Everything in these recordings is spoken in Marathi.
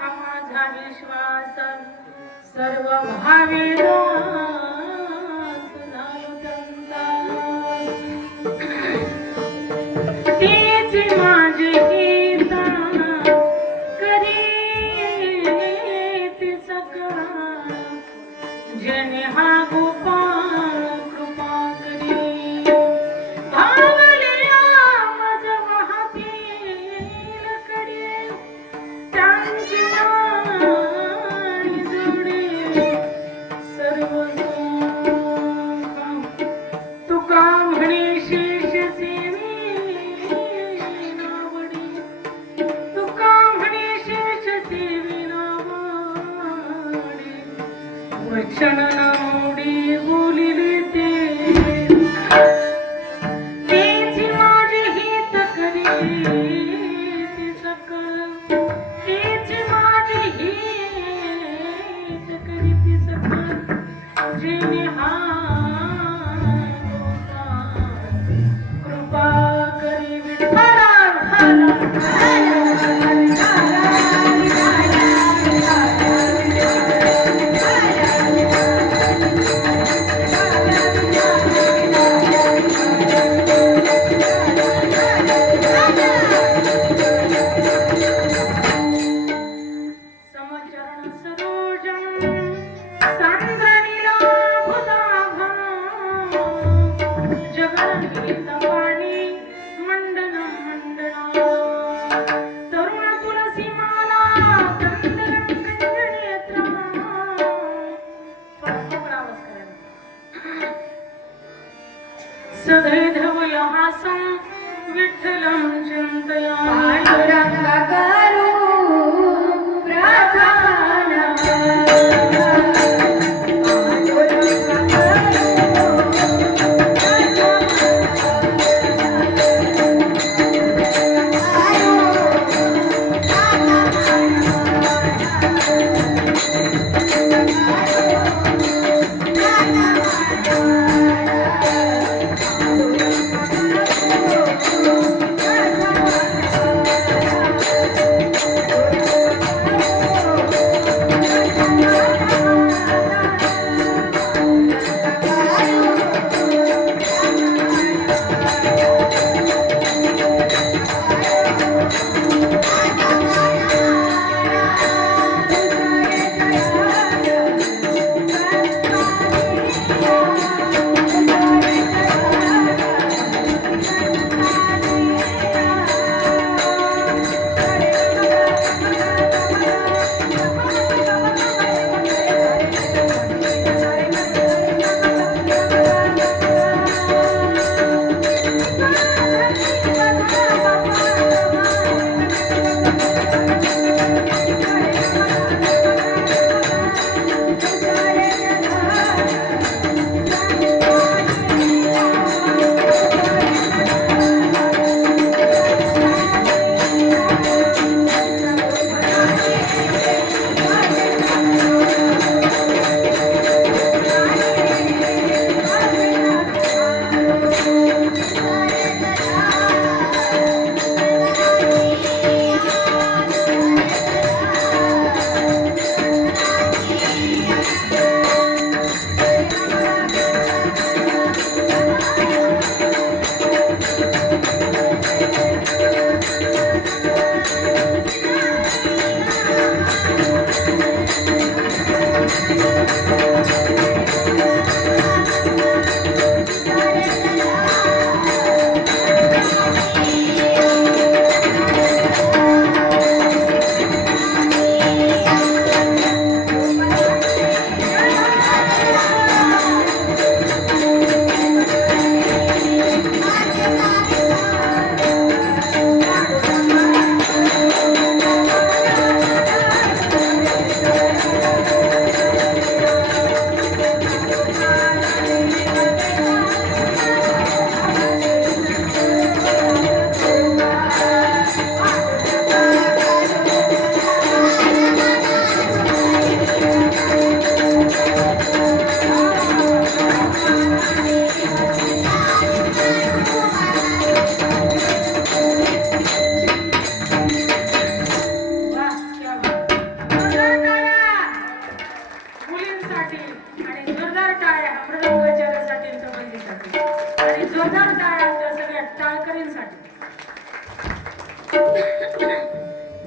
हा माझा विश्वास सर्व भावेला झालो त्यांचा तीच माझी गीता करीत सकळा जने हा गोपाळ कृपा करी भावल्या मज वाहतील कडे त्यांची वाणी जोडे सर्व सुख तुका म्हणे शेष सेवी नावडी तुका म्हणे शेष सेवी नावडी वचन नावडी बोलिले तेच माझे हित करीत सकळ तेच माझे हित करीत सकळ जेणे हा कृपा करी विठ्ठला समचरण सरोजं सांद्रनीलाभुता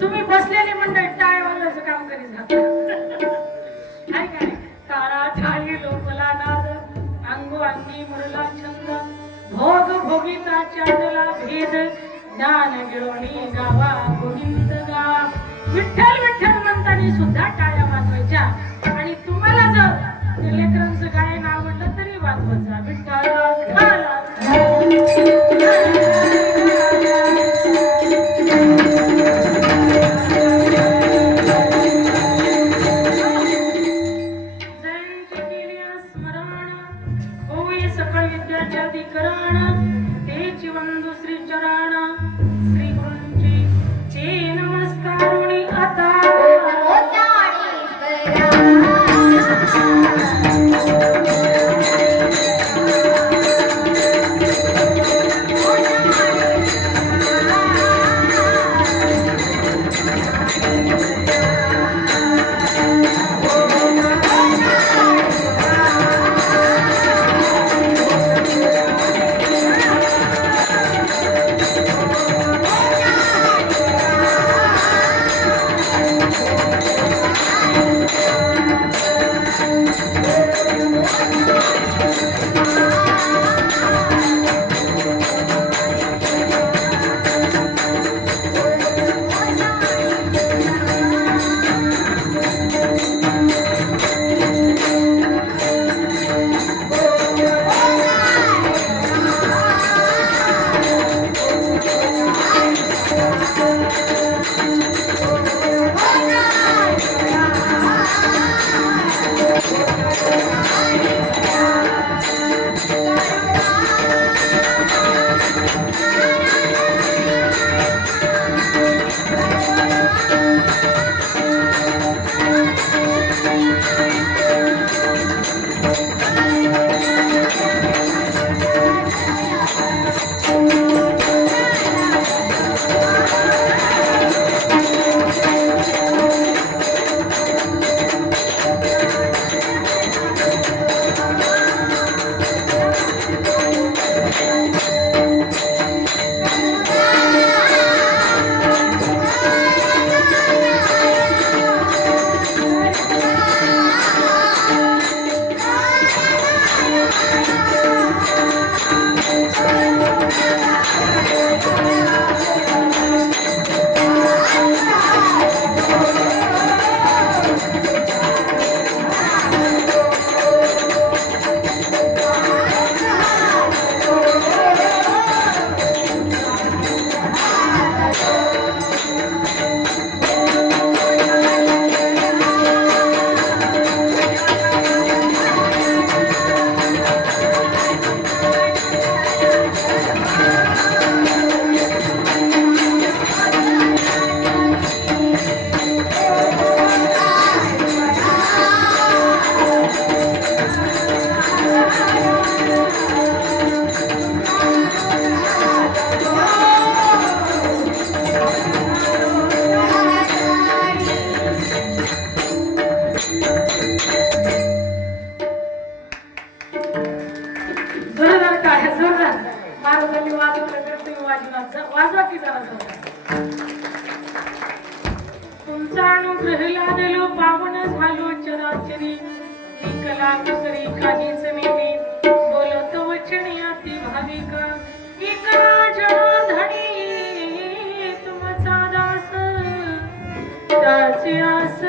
तुम्ही बसलेले मंडळ टाळ वाजवायचं काम करीत राहता. काय काय टाळा टाळी लोकला नाद अंगो अंगी मुरला छंद भोग भोगिता चांदला भेद ज्ञान गिळवणी गावा गोविंद गा. विठ्ठल विठ्ठल म्हणताना सुद्धा टाळ्या वाजवायच्या. आणि तुम्हाला जर लेकरांचं गायन आवडलं तरी वाजवत जा. विठ्ठल तुमचा अनुग्रह लादलो पावन झालो चराचरी कला कुसरी काहीच नेमी बोलत वचनी अति भाविक इकरा जनाधणी तुमचा दास त्याची आस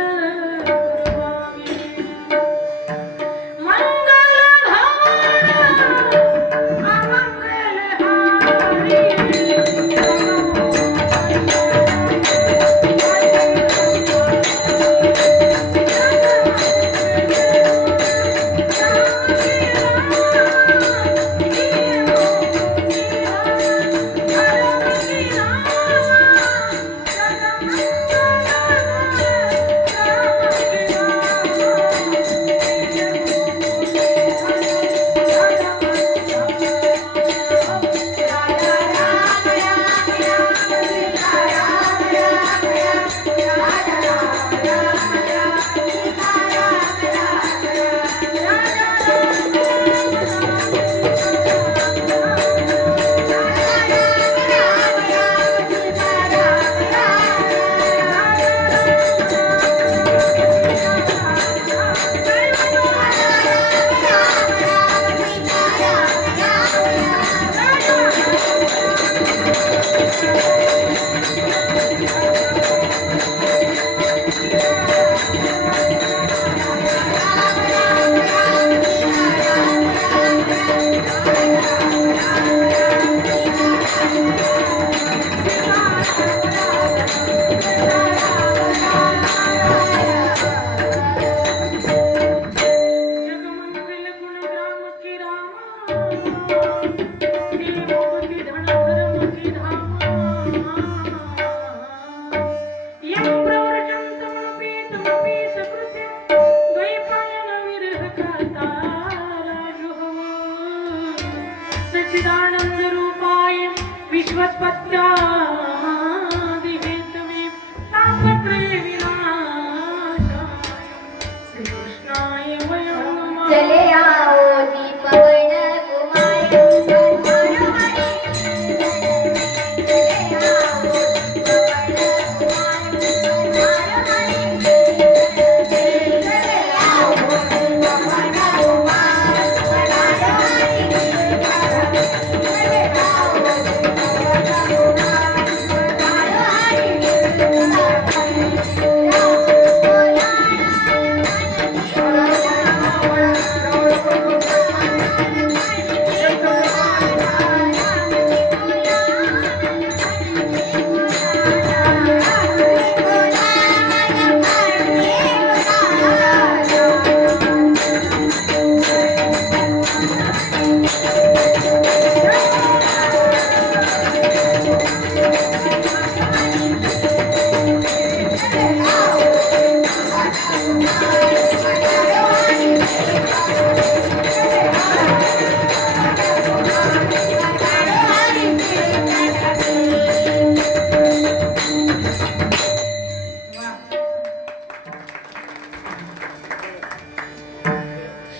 तापत्रय विनाशाय श्रीकृष्णाय वयं नमः. चले आओ दीपवन कुमार हर हरे. चले आओ दीपवन कुमार हर हरे. चले आओ दीपवन कुमार हर हरे. चले आओ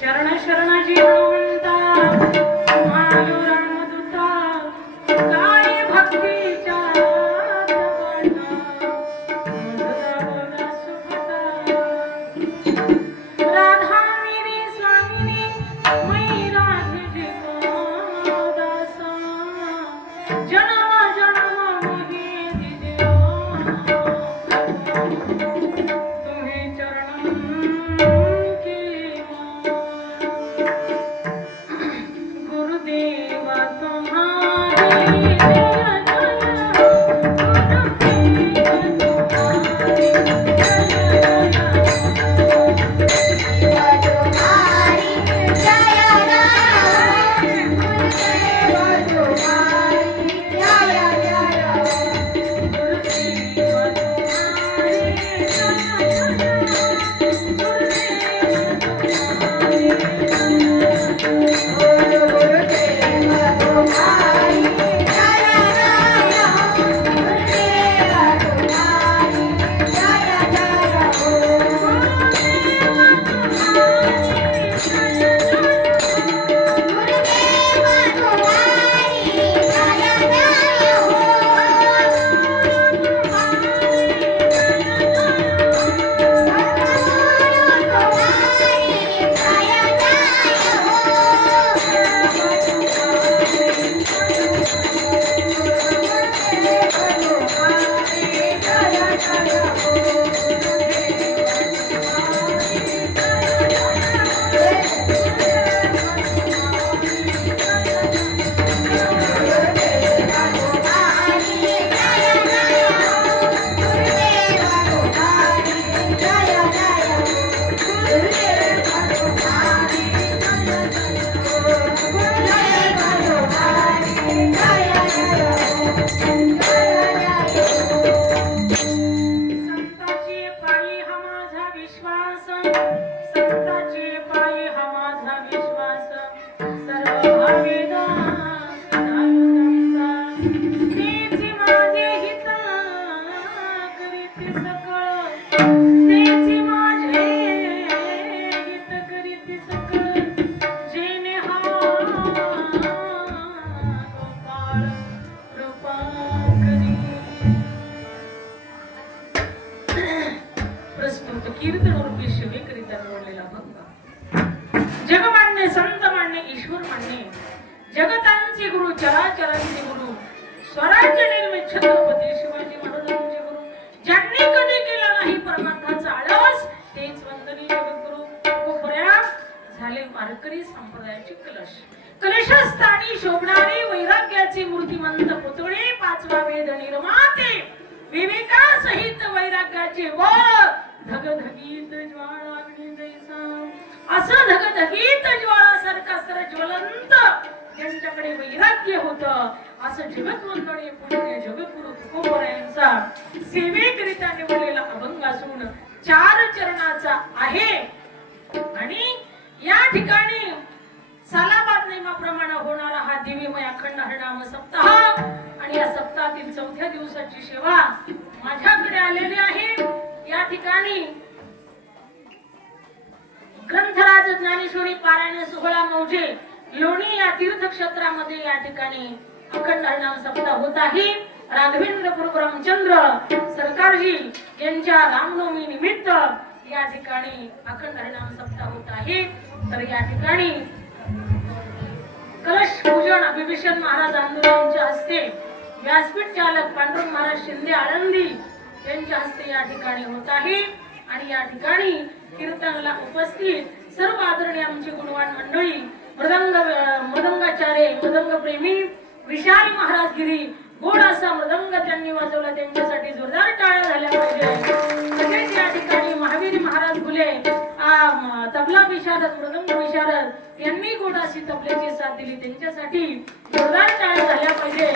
शरण शरणाजी हनुमंता महादेव रामदूता काय भक्तीच्या जपाटा मधुरा बोला सुखता राधा मेरी स्वामिनी मैं राधे जी को दासा जन्म जन्म मोहे दिजो तुम्हें चरणों की गुरुदेवा तुम्हारी जय जगतांचे गुरु चराचरांचे गुरु स्वराज्य निर्मित छत्रपती शिवाजी महाराजांचे गुरु ज्यांनी कधी केला नाही परमार्थाचा आळस तेच वंदनीय जगद्गुरु कोपऱ्यात झाले वारकरी संप्रदायाचे कलश कलशस्थानी शोभणारी वैराग्याची मूर्तिमंत पुतळे पाचवा वेद निर्माते विवेका सहित वैराग्याचे व धगधगीत ज्वाळा अग्नी जैसा असं धगधगीत ज्वाळासारखा सर ज्वलंत ज्यांच्याकडे वैराग्य होतं असं जगद्वंदनीय पूज्य जगद्गुरु तुकोबरायांचा सेवेकरिता निवडलेला अभंग असून 4 चरणाचा आहे आणि या ठिकाणी सालाबाद नियमाप्रमाणे होणारा हा दिव्यमय अखंड हरिनाम सप्ताह आणि या सप्ताहातील 4थ्या दिवसाची सेवा माझ्याकडे आलेली आहे ठिकाणी ग्रंथराज ज्ञानेश्वरी पारायण सोहळा मौजे लोणी या तीर्थक्षेत्रामध्ये या ठिकाणी अखंड हरिनाम सप्ताह होत आहे. राघवेंद्र प्रभू रामचंद्र सरकारजी यांच्या रामनवमी निमित्त या ठिकाणी अखंड हरिनाम सप्ताह होत आहे. तर या ठिकाणी कलश पूजन विभीषण महाराज आंदोलन यांच्या हस्ते, व्यासपीठ चालक पांडुरंग महाराज शिंदे आळंदी यांच्या हस्ते या ठिकाणी होत आहे. आणि या ठिकाणी कीर्तनाला उपस्थित सर्व आदरणीय आमची गुणवान मंडळी, मृदंगाचार्य मृदंग प्रेमी विशाल महाराज गिरी गोड असा मृदंग त्यांनी वाजवला, त्यांच्यासाठी जोरदार टाळ्या झाल्या पाहिजे. तसेच या ठिकाणी महावीर महाराज फुले तबला विशारद मृदंग विशारद यांनी गोड अशी तबल्याची साथ दिली, त्यांच्यासाठी जोरदार टाळ्या झाल्या पाहिजे.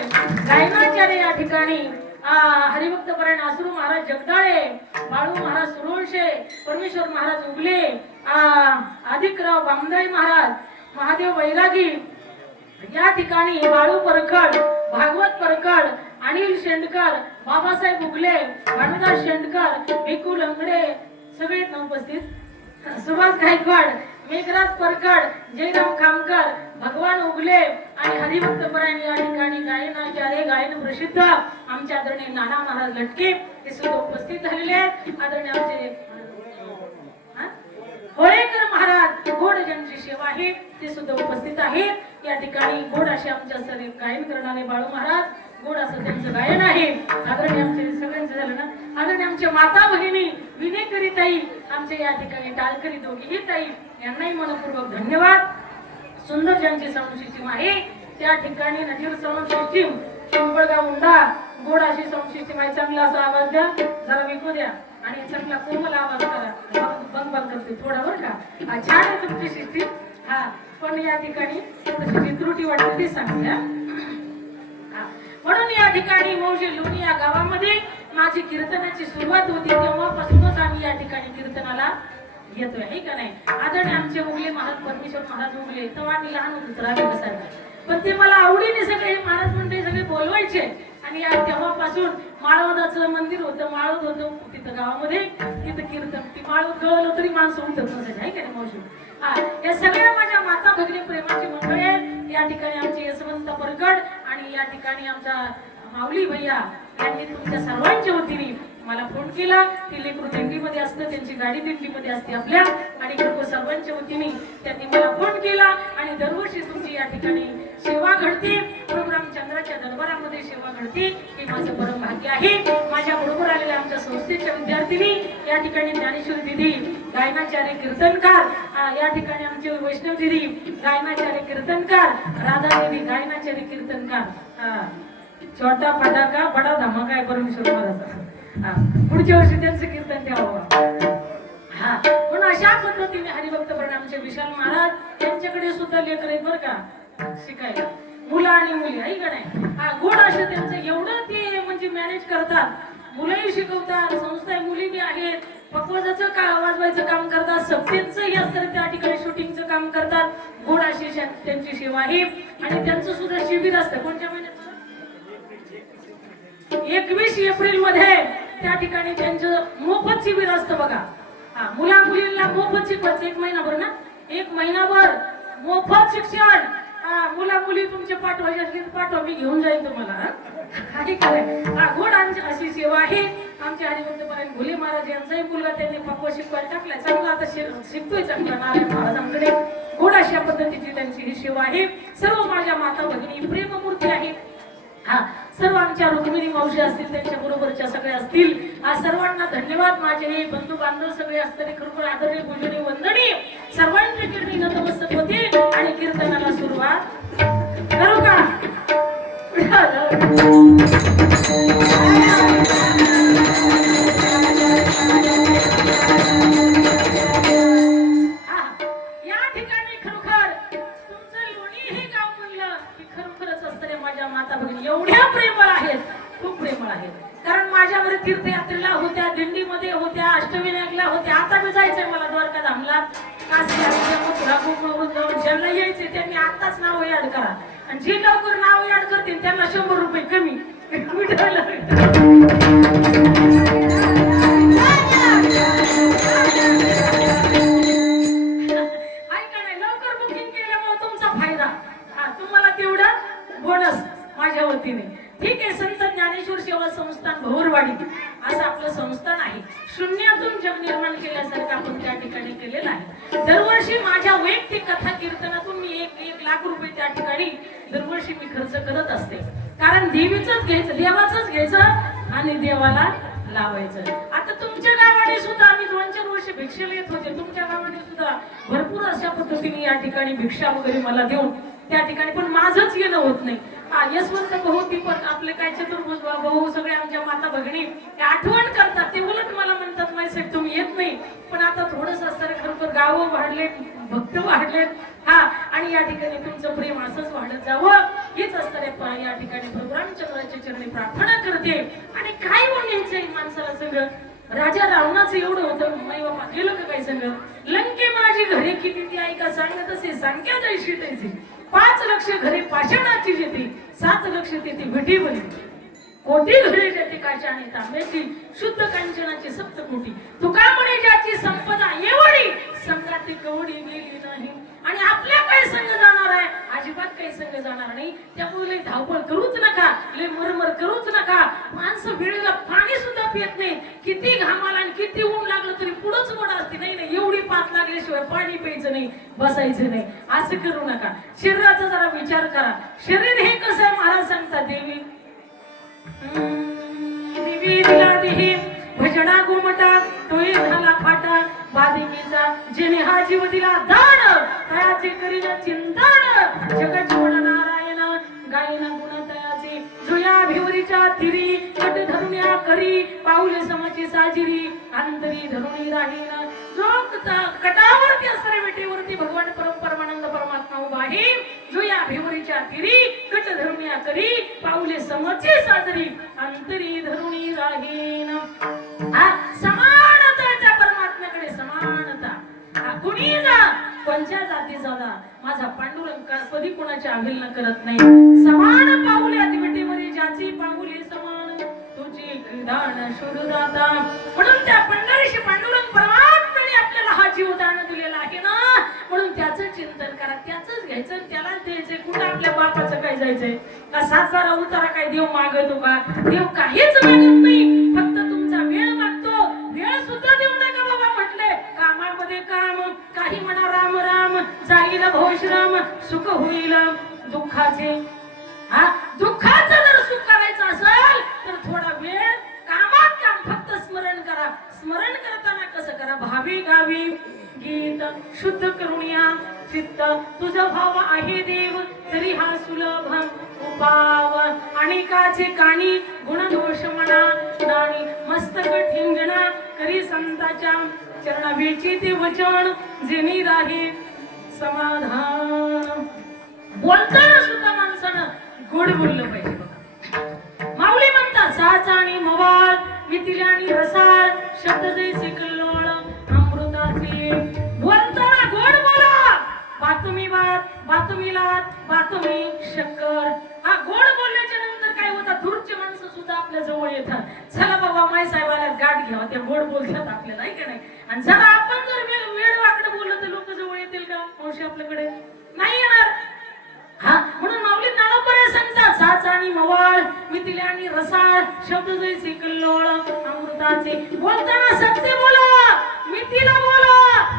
गायनाचार्य या ठिकाणी हरिभक्त परायण आसरू महाराज जगदाळे, बाळू महाराज सुरोळशे, परमेश्वर महाराज उगले, अधिकराव बामदाई महाराज, महादेव वैरागी या ठिकाणी, बाळू परखड, भागवत परखड, अनिल शेंडकर, बाबासाहेब उगले, भानुदास शेंडकर, भिकू लंगडे सगळे उपस्थित, सुभाष गायकवाड, मेघराज परखड, जयराम खामकर, भगवान उगले आणि हरिभक्त परायण या ठिकाणी गायनाचार्य गायन प्रसिद्ध आमचे आदरणीय नाना महाराज लटके हे सुद्धा उपस्थित झालेले आहेत. आदरणीय आमचे होळेकर महाराज गोड ज्यांची सेवा आहे ते सुद्धा उपस्थित आहेत. या ठिकाणी गोड असे आमच्या सर्व गायन करणारे बाळू महाराज, गोड असं त्यांचं गायन आहे. आदरणीय आमचे सगळ्यांचं झालं ना, आदरणीय आमच्या माता भगिनी विनेकरी ताई, आमच्या या ठिकाणी टाळकरी दोघीही ताई यांनाही मनपूर्वक धन्यवाद. सुंदर ज्यांची साऊंड सिस्टीम आहे त्या ठिकाणी नजीर साऊंड सिस्टीम पिंपळगाव उंडा गोड अशी साऊंड सिस्टीम आहे. चांगला असा आवाज द्या, जरा विकू द्या आणि चांगला कोमल आवाज करा. बंद बंद करते थोडा बरं का. छान आहे तुमची सिस्टीम. हा पण या ठिकाणी थोडीशी त्रुटी वाटते ते सांगूया. म्हणून या ठिकाणी मौजे लोणी या गावामध्ये माझी कीर्तनाची सुरुवात होती, तेव्हापासूनच आम्ही या ठिकाणी कीर्तनाला येतोय, हे का नाही. आदरणीय आमचे उगले महाराज परमेश्वर महाराज उगले तेव्हा आम्ही लहान होतो रावी बसायला, पण ते मला आवडीने सगळे महाराज म्हणते सगळे बोलवायचे. आणि तेव्हापासून माळवदाचं मंदिर होतं, माळवद होतं तिथं गावामध्ये, तिथं कीर्तन ती माळवद कळलं तरी माणसं उठत नसायचे, आहे का नाही मावशी. या सगळ्या माझ्या माता भगिनी प्रेमाची मंडळी आहेत. या ठिकाणी आमचे यशवंत परगड आणि या ठिकाणी आमचा माऊली भैया यांनी तुमच्या सर्वांच्या वतीने मला फोन केला. ती लेकरू दिंडीमध्ये असतं, त्यांची गाडी दिंडीमध्ये असते आपल्या, आणि सर्वांच्या वतीने त्यांनी मला फोन केला. आणि दरवर्षी तुमची या ठिकाणी सेवा घडते, प्रोग्राम चंद्राच्या दरबारामध्ये सेवा घडते, हे माझं परम भाग्य आहे. माझ्या बरोबर आलेल्या आमच्या संस्थेच्या विद्यार्थिनी या ठिकाणी ज्ञानेश्वरी दिदी गायनाचार्य कीर्तनकार, या ठिकाणी आमचे वैष्णव दिदी गायनाचार्य कीर्तनकार, राधा देवी गायनाचार्य कीर्तनकार. छोटा फटाका बडा धमाका आहे परमेश्वर महाराज. पुढच्या वर्षी त्यांचं कीर्तन ठेवावं. हा पण अशा पद्धतीने हरिभक्त परायण आमचे विशाल महाराज यांच्याकडे सुद्धा लेकर आहेत बरं का शिकायला, मुलं आणि मुली, आहे का नाही. गोड असं त्यांचं एवढं ते म्हणजे मॅनेज करतात, मुलंही शिकवतात, संस्था मुली बी आहेत, पकवाजाचं वाजवायचं काम करतात, सप्तेचं हे असतं त्या ठिकाणी शूटिंगचं काम करतात. गोड अशी त्यांची सेवा आहे. आणि त्यांचं सुद्धा शिबिर असतं कोणत्या महिन्यात 21 एप्रिल मध्ये त्या ठिकाणी त्यांचं मोफत शिबिर असतं बघा. मुला मुलींना मोफत शिकवायचं, एक महिनाभर ना, एक महिनाभर मोफत शिक्षण. मुला मुली तुमचे पाठवायचे असले तर पाठवा, मी घेऊन जाईल तुम्हाला. गोड अशी सेवा आहे. आमचे हरिभक्त परायण भोले महाराज यांचाही मुलगा त्यांनी पक्व शिकवायला टाकलाय, चांगला आता शिकतोय चांगला नारायण महाराजांकडे. गोड अशा पद्धतीची त्यांची ही सेवा आहे. सर्व माझ्या माता भगिनी प्रेममूर्ती आहेत. सर्व आमच्या रुक्मिणी मावशी असतील, त्यांच्या बरोबरच्या सगळ्या असतील, सर्वांना धन्यवाद. माझे हे बंधू बांधव सगळे असताना खरोखर आदरणीय पूजनीय वंदनीय सर्वांच्या चरणी नतमस्तक होते. आणि कीर्तनाला सुरुवात करू का. या ठिकाणी खरोखर तुमचं लोणी हे गाव म्हणलं की खरोखरच असतं माझ्या माता भगिनी एवढ्या प्रेमळ आहेत, खूप प्रेमळ आहेत. कारण माझ्यावर तीर्थयात्रेला होत्या, दिंडीमध्ये होत्या, अष्टविनायकला होत्या. आता मी जायचंय मला द्वारका धामला, ज्यांना यायचे त्यांनी आताच नाव याद करा. आणि जे लवकर नाव याद करतील त्यांना 100 रुपये कमी. संस्थान भोरवाडी असं आपलं संस्थान आहे. शून्यातून जग निर्माण केल्यासारखं आपण त्या ठिकाणी केलेलं आहे. दरवर्षी माझ्या वैयक्तिक कथा कीर्तनातून मी 1 लाख रुपये त्या ठिकाणी दरवर्षी मी खर्च करत असते. कारण देवीचंच घ्यायचं, देवाचंच घ्यायचं आणि देवाला लावायचं. आता तुमच्या गावाने सुद्धा आम्ही 2-4 वर्ष भिक्षेला येत होते. तुमच्या गावाने सुद्धा भरपूर अशा पद्धतीने या ठिकाणी भिक्षा वगैरे मला देऊन त्या ठिकाणी, पण माझंच येणं होत नाही. यशवंत भाऊ, ती पण आपले काय चतुर्भुज भाऊ, सगळे आमच्या माता भगिनी आठवण करतात. ते उलट मला म्हणतात माहिती तुम्ही येत नाही. पण आता थोडंसं असतं खरोखर, गावं वाढले, भक्त वाढले, हा, आणि या ठिकाणी तुमचं प्रेम असंच वाढत जावं हेच असतं रे. या ठिकाणी भगवान रामचंद्राच्या चरणी प्रार्थना करते. आणि काय म्हणायचंय माणसाला सगळं, राजा रावणाचं एवढं होतं, माई बाबा गेलं का काय सगळं, लंके माझी घरे किती ती ऐका सांगत असे, संख्या जैशी तैसी, 5 लक्ष घरे पाषाणाची जेती, 7 लक्ष तेथे विठी बनी, कोटी घरे जेथे काच्या आणि तांब्याची, शुद्ध कांचनाची 7 कोटी, तुका म्हणे ज्याची संपदा एवढी, संगाती कवडी गेली नाही. आणि आपल्या काय संग जाणार आहे, अजिबात काही संग जाणार नाही. त्यामुळे धावपळ करूच नका, लय मरमर करूच नका. माणसं वेळेला पाणी सुद्धा पित नाही. किती घामाला आणि किती ऊन लागलं तरी पुढंच गोड असते. नाही नाही, एवढी पात लागल्याशिवाय पाणी प्यायचं नाही, बसायचं नाही, असं करू नका. शरीराचा जरा विचार करा. शरीर हे कसं आहे, महाराज सांगतात, देवी देवी दिला देही भजडा गोमटा, तोही झाला फाटा बाधिकेचा, जेणे हा जीव दिला दान, तयाचे करीना चिंतन, जगत जोड नारायण गायना गुण तयाचे, जुया भिवरीच्या तिरी, कट धरुण्या करी, पाऊले समाची साजिरी, अंतरी धरुणी राहीन, जो कटावरती असणाऱ्या विटेवरती भगवान परमानंद परमात्मा उभा आहे. जुया भिवरीच्या तिरी, कट धरुण्या करी, पाऊले समाची साजरी, अंतरी धरुणी राहीन. समानता त्या परमात्म्याकडे, समानता. कुणी जा, कोणत्या जातीचा जा, माझा पांडुरंग कधी कोणाची अवहेलना करत नाही. समान पाऊले अतिविटेवरी ज्याची पाऊले समान, तुझी दान शुरुदाता. म्हणून त्या पंढरीशी पांडुरंग परमात्म्याने आपल्याला हा जीव दान दिलेला आहे ना, म्हणून त्याचं चिंतन करा, त्याचंच घ्यायचं, त्यालाच द्यायचंय. कुठं आपल्या बापाचं काय जायचंय का, 7 उतारा काय देव मागतो का, देव काहीच मागत नाही, फक्त तुमचा वेळ मागतो. वेळ सुद्धा देऊ नका बाबा म्हटले, कामामध्ये काम, काही म्हणा राम राम, जाईल भवश्रम, सुख होईल दुःखाचे. हा, दुःखाचं जर सुख करायचं असेल तर थोडा वेळ कामात काम, फक्त स्मरण करा. स्मरण करताना कसं करा, भावी गावी गीत शुद्ध करुणिया चित्त, तुझा भाव आहे देव तरी हा सुलभ उपाव, अनेकाचे काणी गुणदोष म्हणा दाणी, मस्तक ठिंगणा करी संताच्या चरणावेची ते वचन, जेनी राही समाधान. बोलताना सुद्धा माणसानं गोड बोललं पाहिजे बघा. माऊली म्हणतात, साच आणि मवाळ, मिथिला आणि रसाळ, शब्द जैसे कल्लोळ अमृताचे. बोलताना गोड बोला, बातमी बात, बातमी लात, बातमी शक्कर. हा, गोड बोलल्याच्या नंतर काय होतं, दूरची माणसं सुद्धा आपल्या जवळ येतात. चला बाबा माई साहेबाला गाठ घ्यावा, ते गोड बोलतात आपल्याला, आहे का नाही. आणि जरा आपण जर वेळ वाकडं बोललं तर लोक जवळ येतील का मावशी आपल्याकडे, नाही येणार. हा, म्हणून माऊली नावापर्यंत सांगतात, साच आणि मवाळ, मिथिला आणि रसाळ, शब्द जैसे कल्लोळ अमृताचे. बोलताना सत्य बोला, मिथिला बोला.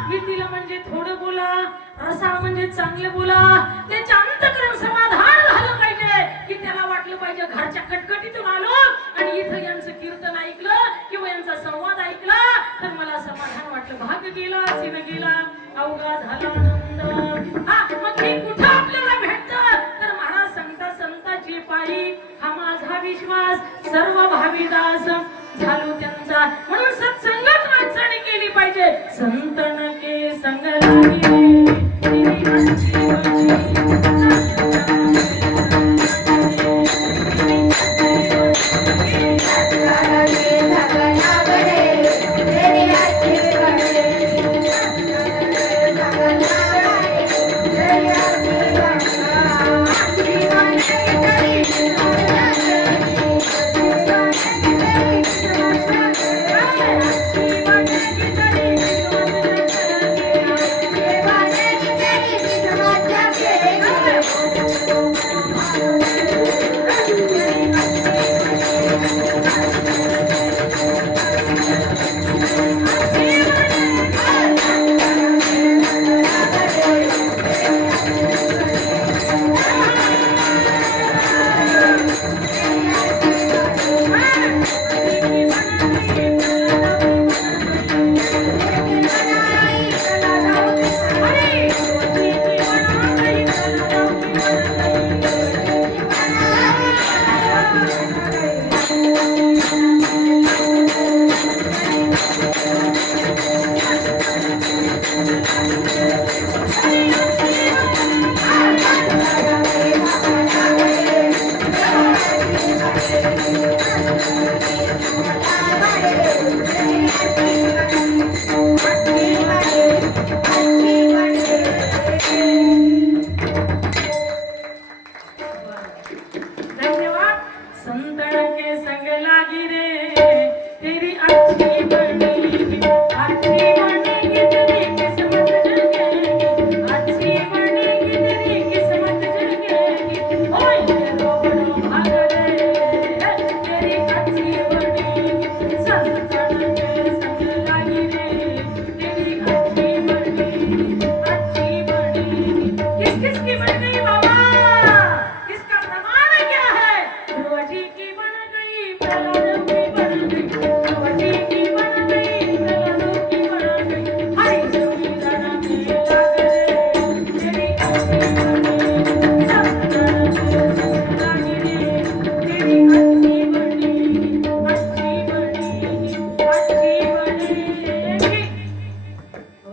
मिथिला म्हणजे थोडं बोला, रसाळ म्हणजे चांगले बोला. त्याच्या अंतःकरण समाधान झालं पाहिजे, की त्याला वाटलं पाहिजे घरच्या कटकटीतून आलो आणि इथं यांचं कीर्तन ऐकलं किंवा यांचा संवाद ऐकला तर मला समाधान वाटलं, भाग्य गेला, सिन गेला, अवघा झाला आनंद. हा, मग हे कुठं आपल्याला भेटतं तर महाराज सांगतात, संताची पायी हा माझा विश्वास, सर्व भाविदास झालो त्यांचा. म्हणून सत्संगत माणसाने केली पाहिजे. संतन के संग लागिले, देवा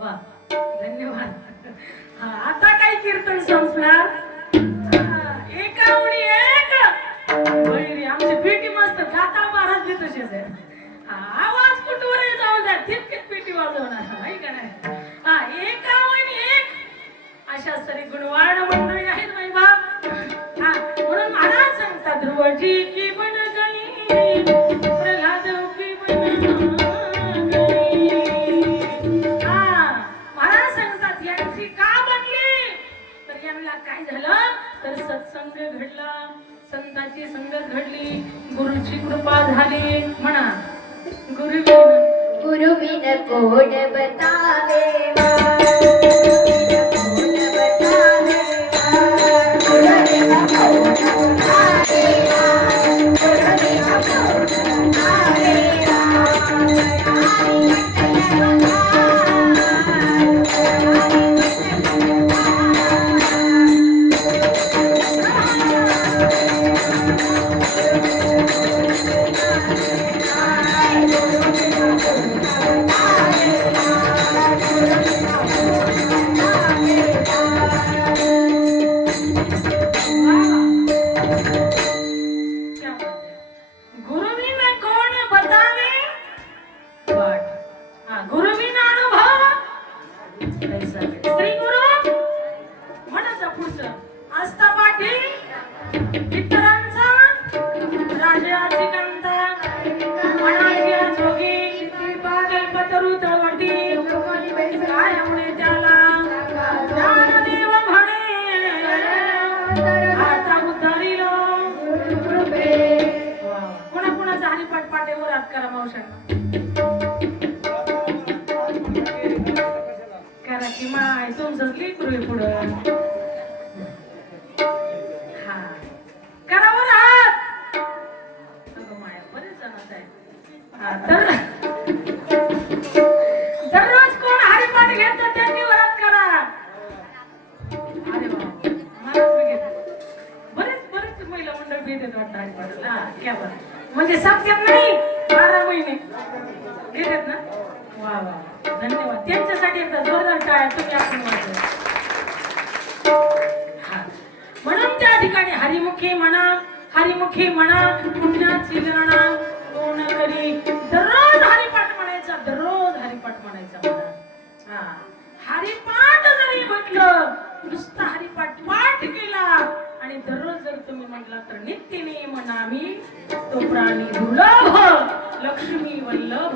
वा धन्यवाद. हा, आता काय कीर्तन संपणार. एका उडी एक बळीरी आमची पेटी मस्त जाता महाराज बी तसेच आहे. आवाज कुठवर जाऊ द्या तितकेच पेटी वाजवणार आहे का नाही. हा एका उडी एक अशा सरी गुणवाण मंडळी आहेत माई बाप. हा म्हणून महाराज सांगतात ध्रुवजी की बन गई प्रल्हाद की बन गई. महाराज सांगतात यांची का बनली तर यांना काय झालं तर सत्संग घडला, संतांची संगत घडली, गुरुची कृपा झाली. म्हणा गुरु बिन कोड बतावे दररोज कोण हरिपाठ घेतो त्यांनी वरात करा. अरे बरेच महिला मंडळ घेतात वाटतं हरिपाठ. म्हणजे सप्त्यात नाही 12 महिने घेतात ना. वा वा धन्यवाद. त्यांच्यासाठी एकदा जोरदार टाळ्या तुम्ही आपण वाजवा. म्हणून त्या ठिकाणी हरिमुखी म्हणा पुण्याची गणना कोण करी. दररोज हरिपाठ म्हणायचा, दररोज हरिपाठ म्हणायचा. म्हणा हरिपाठ जरी म्हटलं नुसता हरिपाठ पाठ केला आणि दररोज जर तुम्ही म्हटला तर नित्य नेम नामी तो प्राणी दुर्लभ लक्ष्मी वल्लभ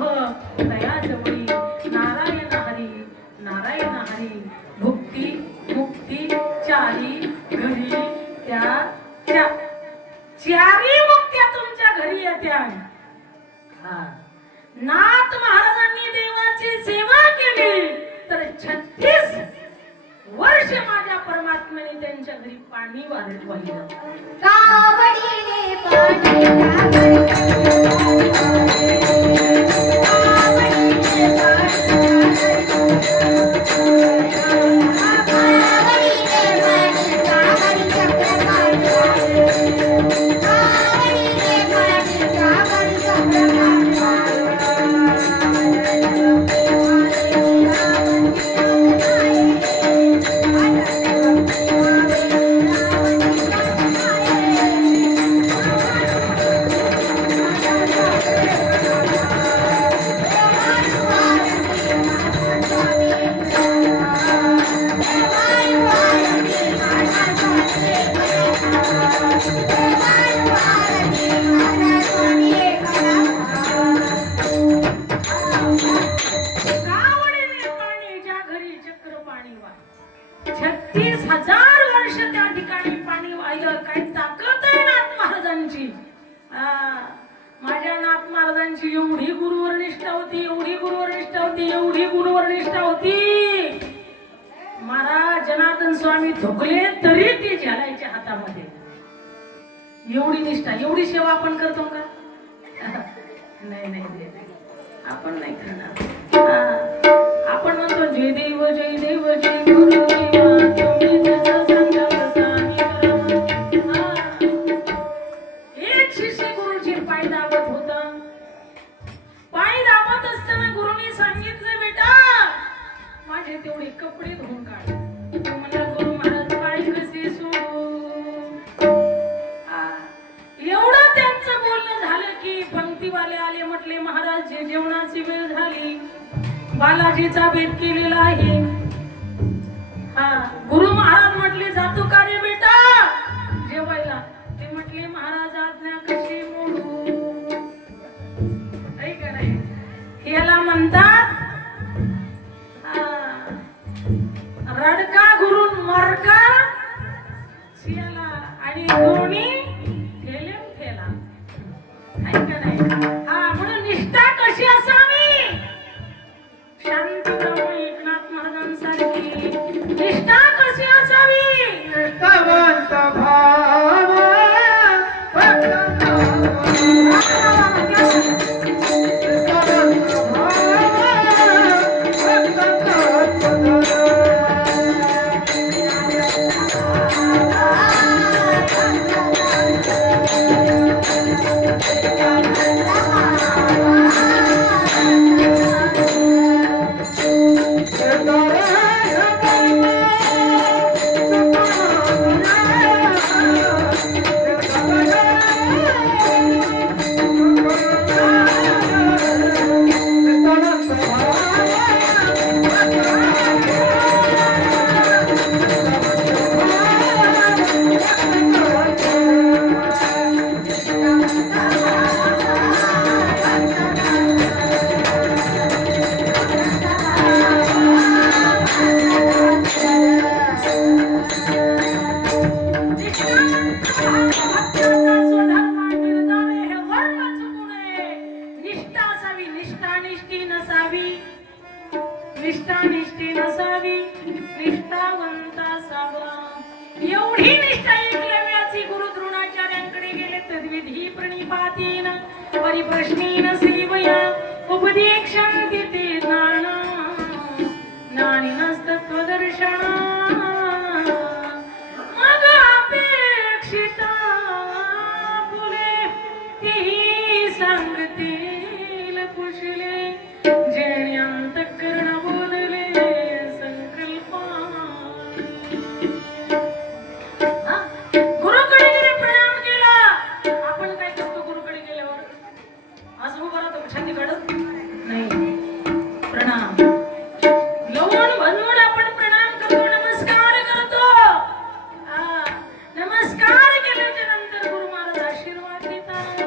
दयाजवळी नारायण हरी भुक्ती मुक्ती चारी घरी त्या चारी मुक्त्या तुमच्या घरी येत्या. नाथ महाराजांनी देवाची सेवा केली तर 36 वर्ष माझ्या परमात्म्याने त्यांच्या घरी पाणी वाहिलं. कावडीने पाणी महाराजांची एवढी गुरुवर निष्ठा होती, एवढी गुरुवर निष्ठा होती, एवढी गुरुवर निष्ठा होती. महाराज जनार्दन स्वामी झोकले तरी ते झेलायच्या हातामध्ये. एवढी निष्ठा, एवढी सेवा आपण करतो का? नाही नाही आपण नाही करणार. आपण म्हणतो जय देव जय देव जय गुरुदेवा तुम्ही जसा सांगाल तसा आम्ही करावं. एक शिष्य गुरुची पाय दाबत होता. पाय दाबत असताना गुरुनी सांगितलं बेटा माझे तेवढे कपडे धुवून काढ. तो म्हणला गुरु महाराज पाय कसे सोडू. एवढं त्यांचं बोलणं झालं की पंक्तीवाले आले. म्हटले महाराज जे जेवणाची वेळ झाली, बालाजीचा भेद केलेला आहे. गुरु महाराज म्हटले जातो का रे बेटा जेवायला. ते म्हटले महाराज आज्ञा कशी मोडू. ऐका नाही याला म्हणतात रडका गुरु मरका शियाला आणि दोन्ही ठेला. ऐका नाही म्हणून निष्ठा कशी असावी. शांतीप्रभू एकनाथ महाराजांसारखी निष्ठा कशी असावी. निष्ठावंत भाव परिप्रश्नेन सेवया उपदेक्षन्ति ते ज्ञानिनस्तत्त्वदर्शना. मग अपेक्षिता फुले तेही सांगतील कुशले. जेण्यांतःकरण बोलले संकल्पा. गुरुकडे गेले प्रणाम केला. आपण काय करतो गुरुकडे गेल्यावर? असं उभं राहतो छंदी काढत नाही. प्रणाम लवून म्हणून आपण प्रणाम करतो, नमस्कार करतो. नमस्कार केल्याच्या नंतर गुरु महाराज आशीर्वाद देतात.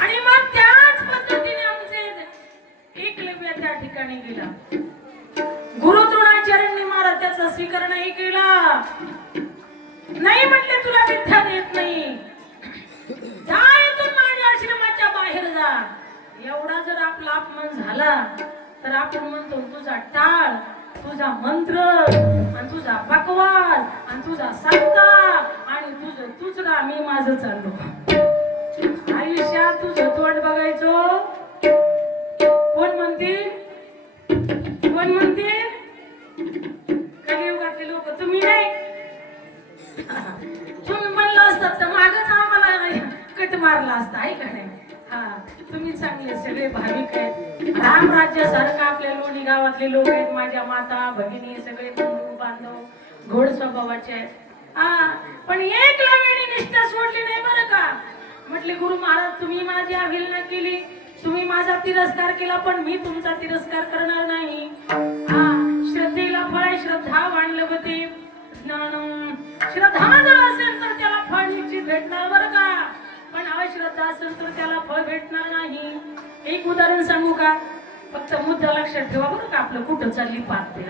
आणि मग त्याच पद्धतीने आमचे एकलव्य त्या ठिकाणी गेला. गुरु द्रोणाचार्यांनी महाराज त्याचा स्वीकार नाही केला. नाही म्हटले तुला विद्या देत नाही, जा इथून माझ्या आश्रमाच्या बाहेर जा. एवढा जर आपला अपमान झाला तर आपण म्हणतो तुझा टाळ, तुझा मंत्र आणि तुझा पकवान आणि तुझा सत्ता आणि तुझं तुझरा मी माझं चाललो. आयुष्यात तुझं तोंड बघायचो. कोण म्हणते कोण म्हणते कलियुगातले लोक. तुम्ही नाही. तुम्ही म्हणलं असतात तर मागच आम्हाला कट मारला असता. आहे का नाही? तुम्ही चांगले सगळे भाविक आहेत. राम राज्यासारखं आपल्या लोणी गावातले लोक आहेत. माझ्या माता भगिनी सगळे बंधू बांधव घोड स्वभावाचे आहेत. पण एक लावेणी निष्ठा सोडली नाही बरं का. म्हटले गुरु महाराज तुम्ही माझी अवहेलना केली, तुम्ही माझा तिरस्कार केला, पण मी तुमचा तिरस्कार करणार नाही. श्रद्धेला फळ आहे, श्रद्धा वाणलवते ज्ञानम. श्रद्धा जर असेल तर त्याला फळ निश्चित भेटणार बरं का. पण अश्रद्धा असेल तर त्याला फळ भेटणार नाही. एक उदाहरण सांगू का? फक्त मुद्दा लक्षात ठेवा बरं का. आपलं कुठं चालली पाहते.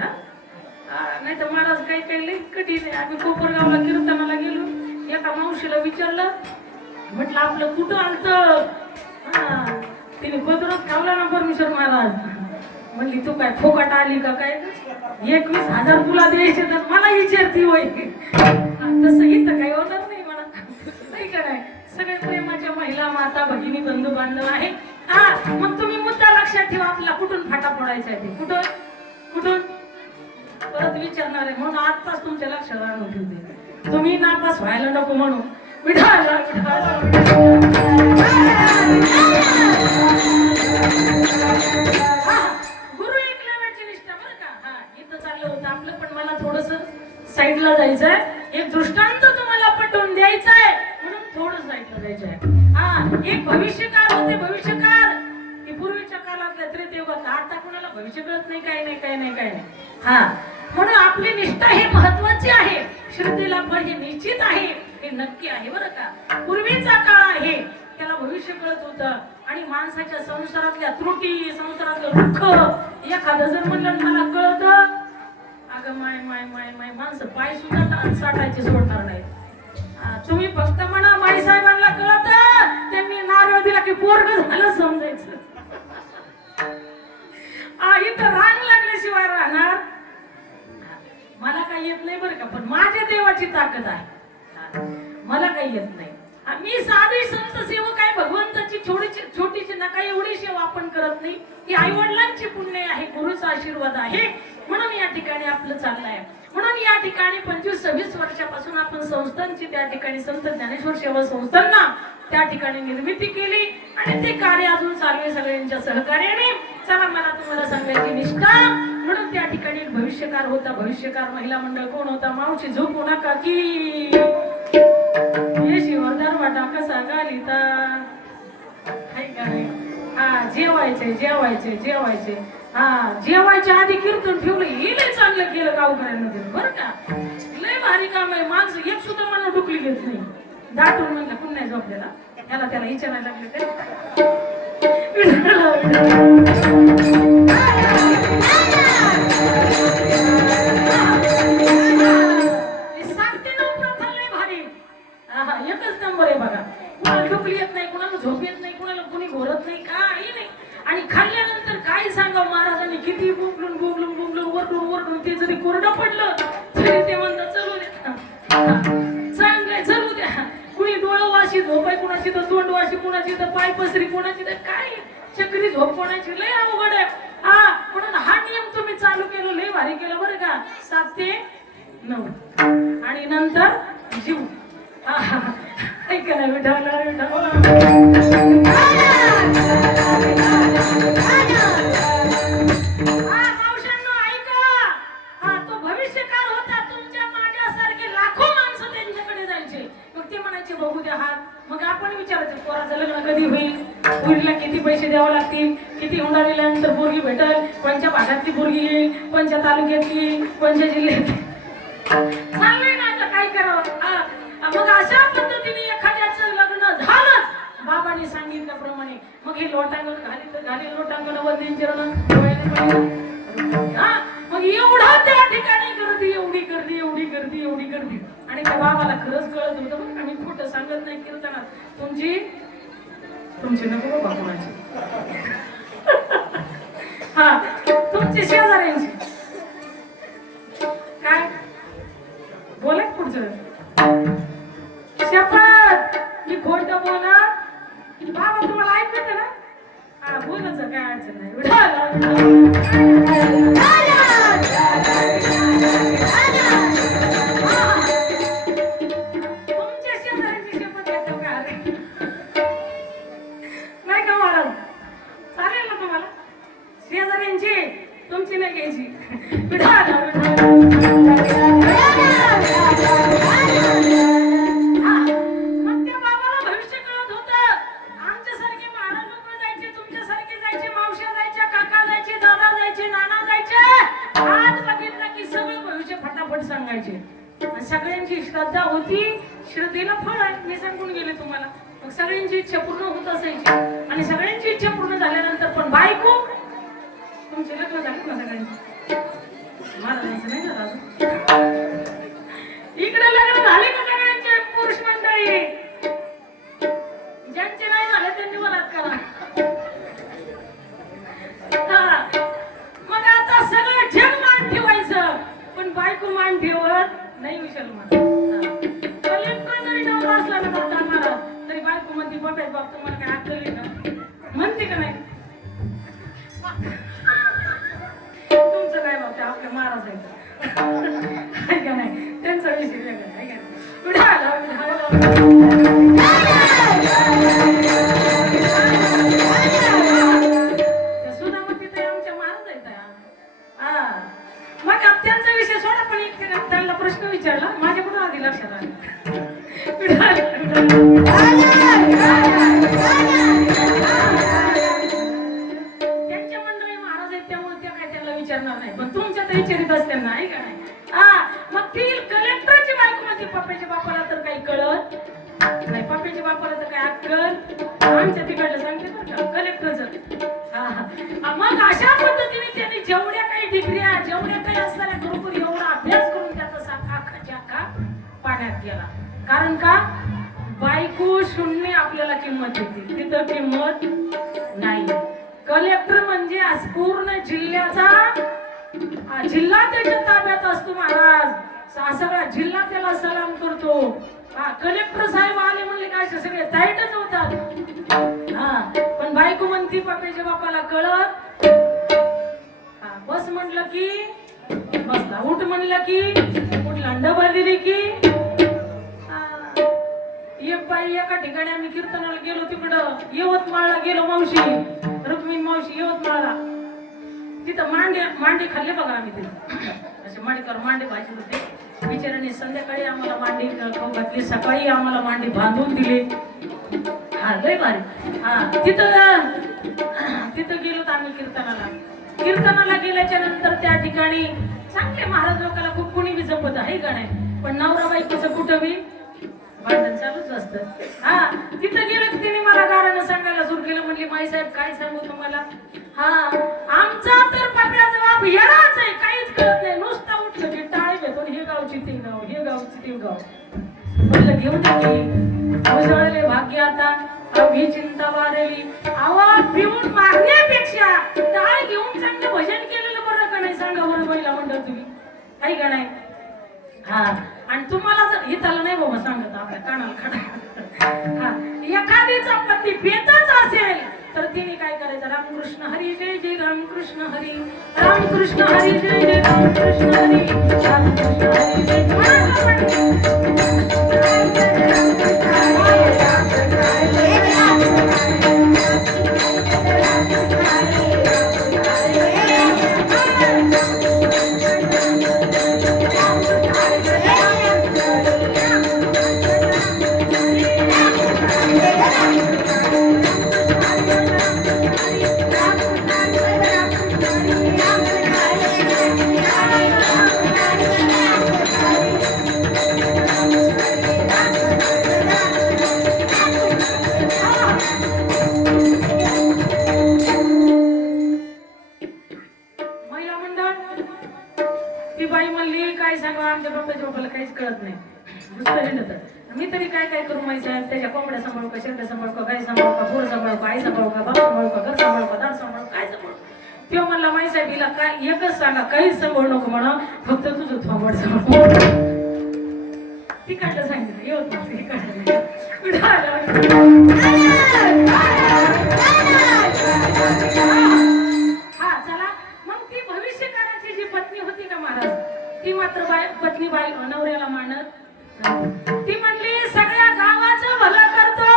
नाही तर महाराज काही काही लई कठीण आहे. आम्ही कोपरगावला कीर्तनाला गेलो. एका मावशीला विचारलं, म्हटलं आपलं कुठं आलतं. हा, तिने पत्रच खावला ना परमेश्वर महाराज. म्हणली तू काय फुकट आली का काय, 21,000 तुला द्यायचे तर मला विचारती होय. तसं इथं काही होणार नाही म्हणा, नाही का नाही. सगळे प्रेमाच्या महिला, माता, भगिनी, बंधू बांधव आहे. हा, मग तुम्ही मुद्दा लक्षात ठेवा, आपला कुठून फाटा फोडायचा आहे ते. कुठून कुठून परत विचारणार आहे, म्हणून आत्ताच तुमच्या लक्षात आणून ठेवते. तुम्ही नापास व्हायला नको म्हणून. विठाला गुरु एकलव्याची निष्ठा बरं का. हा, इथं चाललं होतं आपलं, पण मला थोडस साईडला जायचंय. एक दृष्टांत तुम्हाला पटवून द्यायचा आहे म्हणून थोडं साईडला जायचंय. हा, एक भविष्यकाळ होते. भविष्यकाळ की पूर्वीच्या काळातल्या त्रेतेयुगात. आता कोणाला भविष्य कळत नाही, काय नाही, काय नाही, काय नाही. हा, म्हणून आपली निष्ठा हे महत्वाची आहे. श्रद्धेला फळ हे निश्चित आहे, हे नक्की आहे बरं का. पूर्वीचा काळ आहे त्याला भविष्य कळत होतं, आणि माणसाच्या संसारातल्या त्रुटी, संसारातलं दुःख एखादं जर म्हणलं मला कळत, अगं माय माय माय माय, माणसं पाय सुद्धा साठायचे सोडणार नाही. तुम्ही फक्त म्हणा माई साहेबांना कळत, त्यांनी नारळ दिला की पोरग झालं समजायचं. इथं रांग लागल्याशिवाय राहणार. मला काही येत नाही बरं का, पण माझ्या देवाची ताकद आहे. मला काही येत नाही. मी साधी संत सेवक आहे. भगवंताची छोटीशी नका एवढी सेवा आपण करत नाही. ही आई वडिलांची पुण्य आहे, गुरुचा आशीर्वाद आहे, म्हणून या ठिकाणी आपलं चाललंय. म्हणून या ठिकाणी 25-26 वर्षापासून आपण संस्थांची त्या ठिकाणी संत ज्ञानेश्वर सेवा संस्थांना त्या ठिकाणी निर्मिती केली, आणि ते कार्य अजून चालू आहे सगळ्यांच्या सहकार्याने. चला, मला तुम्हाला सांगायची निष्ठा. म्हणून त्या ठिकाणी एक भविष्यकार होता. भविष्यकार महिला मंडळ कोण होता? मावशी झोपू नका की शिवरदार वाटा कसा घालिता, हाय का नाही. हा, जेवायचे जेवायचे जेवायचे. हा, जेवायच्या आधी कीर्तन ठेवलं, हे लय चांगलं केलं गावकऱ्यांमध्ये बरं का. लय भारी काम आहे. माणसं एक सुद्धा मला डुकली घेत नाही. दाटून म्हणलं कोण नाही झोपलेला, त्याला विचारायला लागले ते. एकच नंबर आहे बघा. कुणाला डुकली येत नाही, कुणाला झोप येत नाही, कुणाला कुणी घोरत नाही, काही नाही. आणि खाल्ल्यानंतर काय सांगा, महाराजांनी किती बुंबलून बुंबलून बुंबलून वरडून वरडून ते जरी कोरडं पडलं तरी ते म्हणतात चलू द्या, चांगलंय चलू द्या. कुणी डोळं वाशी झोप आहे, कुणाची तर तोंड वाशी, कुणाची तर पाय पसरी, कुणाची तर काय चक्री झोप, कोणाची लय अवघड आहे. हा, म्हणून हा नियम तुम्ही चालू केलं, लय भारी केलं बरं का. 7 ते 9 आणि नंतर जीव. ऐका ना विठाला मावशांनो ऐका. हा, तो भविष्यकाळ होता. तुमच्या माझ्यासारखे लाखो माणसं त्यांच्याकडे जायचे. मग ते म्हणायचे बघू द्या हात. मग आपण विचारायचं पोराचं लग्न कधी होईल, पोरीला किती पैसे द्यावे लागतील, किती हुंडा दिल्यानंतर पोरगी भेटल, कोणत्या भागातली पोरगी येईल, कोणत्या तालुक्यातली येईल, कोणत्या जिल्ह्यातली. चाललंय ना आता काय करावं. मग अशा पद्धतीने एखाद्याचं लग्न झालं बाबांनी सांगितल्याप्रमाणे, मग हे लोटांगण घाली लोटांगण वंदन चरण. मग एवढा त्या ठिकाणी गर्दी, एवढी गर्दी, एवढी गर्दी, एवढी गर्दी. आणि त्या बाबाला खरंच कळत होतं बरं का, मी खोटं सांगत नाही कीर्तनात. तुमची नको बाबा कोणाची. हा, तुमची शेजाऱ्यांची काय बोला पुढचं. शपथ मी खोटं बोला बाबा, तुम्हाला ऐकत ना. हा, बोलायचं काय अडचण नाही. तुमच्या शेजाऱ्यांची शपथ घेतो का नाही का महाराज? चालेल ना तुम्हाला? शेजाऱ्यांची तुमची नाही घ्यायची. सगळ्यांची श्रद्धा होती, श्रद्धेला फळ आहे. मी सांगून गेले तुम्हाला. मग सगळ्यांची इच्छा पूर्ण होत असायची, आणि सगळ्यांची इच्छा पूर्ण झाल्यानंतर पण बायको तुमचे लग्न झाले ना सगळ्यांची. महाराजांचं नाही झालं अजून. इकडे लग्न झाले का सगळ्यांचे पुरुष मंडळी? ज्यांचे नाही झाले त्यांनी बलात्कार. हा. मग आता सगळं जग मान ठेवायचं पण बायको मान ठेवत नाही विशाल कलेक्टर जरी नवरा असला ना जाणारा तरी बायको म्हणते बघाय बाप तुम्हाला काय अक्कल आहे का म्हणते का नाही. तुमचं काय बाबा ते आपल्या महाराज आहे का नाही त्यांचा विषय वेगळा आहे सुधामती तर आमच्या महाराज आहेत. हा मग त्यांचा विषय सोडा पण एक त्यांना प्रश्न विचारला माझ्याकडून आधी लक्षात आलं. त्यांच्या मंडळी महाराज आहेत त्यामुळे त्या काय त्यांना विचारणार नाही पण तुमच्या तर विचारित असते ना आहे का नाही. हा मग ती कलेक्टरची बायको म्हणजे पप्पाच्या बापाला तर काही कळत नाही पप्पाच्या बापाला तर काय अक्कल आमच्या तिकडलं सांगते बरं का कलेक्टरचं. मग अशा पद्धतीने त्यांनी जेवढ्या काही डिग्र्या जेवढ्या काही असणाऱ्या बरोबर एवढा अभ्यास करून त्याचा साखा अख्खाच्या अख्खा पाण्यात गेला. कारण का बायको शून्य आपल्याला किंमत देते तिथं किंमत नाही. कलेक्टर म्हणजे आज पूर्ण जिल्हा त्याच्या ताब्यात असतो महाराज. सगळा जिल्हा त्याला सलाम करतो. कलेक्टर साहेब आले म्हणले काय सगळे ताईटच होतात. हा पण बायको म्हणती पप्पाच्या बापाला कळत. बस म्हणलं की बसला उठ म्हणलं की उठला डबल दिली की. एक बाई एका ठिकाणी आम्ही कीर्तनाला गेलो तिकडं यवतमाळला गेलो मावशी रुक्मिणी मावशी यवतमाळला तिथं मांडे खाल्ले बघा आम्ही तिथे असे मांडेकर मांडे भाजी होते बिचारांनी संध्याकाळी आम्हाला मांडी खाऊ घातली सकाळी आम्हाला मांडी बांधून दिले. हा लय भारी. हा तिथं गेलो तर आम्ही कीर्तनाला गेल्याच्या नंतर त्या ठिकाणी चांगले महाराज लोकांना खूप कुणी बी जमत आहे का नाही पण नवरा बायकोचं कुठं बी भांडण चालूच असतं. हा तिथं गेलो की तिने मला गाणं सांगायला सुरू केलं म्हणली माई साहेब काय सांगू तुम्हाला. हा आमचा तर पप्याचा बाप येणारच आहे काहीच कळत नाही नुसता उठलं की टाळे घेतो हे गावची ते गाव हे गावची ते गाव म्हणलं घेऊन टाकी उसळले भाग्य आता अवघी चिंता वारली. आवाज पिऊन मागण्यापेक्षा टाळ घेऊन चांगलं भजन केलेलं बरं का नाही सांगा बरं महिला मंडळ तुम्ही काही का नाही. हा आणि तुम्हाला जर हिताला नाही बाबा सांगत आपल्या कानाला खडा. हा एखादीचा पती पेतच असेल तर तिने काय करायचं रामकृष्ण हरी जय जय रामकृष्ण हरी रामकृष्ण हरी जय जय रामकृष्ण हरी रामकृष्ण हरी जय. मी तरी काय काय करू माहिती साहेब त्याच्या कोंबड्या सांभाळू का शेंड्या सांभाळू का गाय सांभाळू का पोर सांभाळू का आई सांभाळू का बाप सांभाळू का घर सांभाळू का दार सांभाळू काय सांभाळू. तेव्हा म्हणला माई साहेब हिला काय एकच सांगा काहीच सांभाळू नको म्हणा फक्त तुझं थोंबड सांभाळ. ती काढलं सांगितलं येत नव्हती हा चला मग ती भविष्यकाळाची जी पत्नी होती का महाराज ती मात्र पत्नी बाई नवऱ्याला मानत. ती म्हणली सगळ्या गावाचं भलं करतो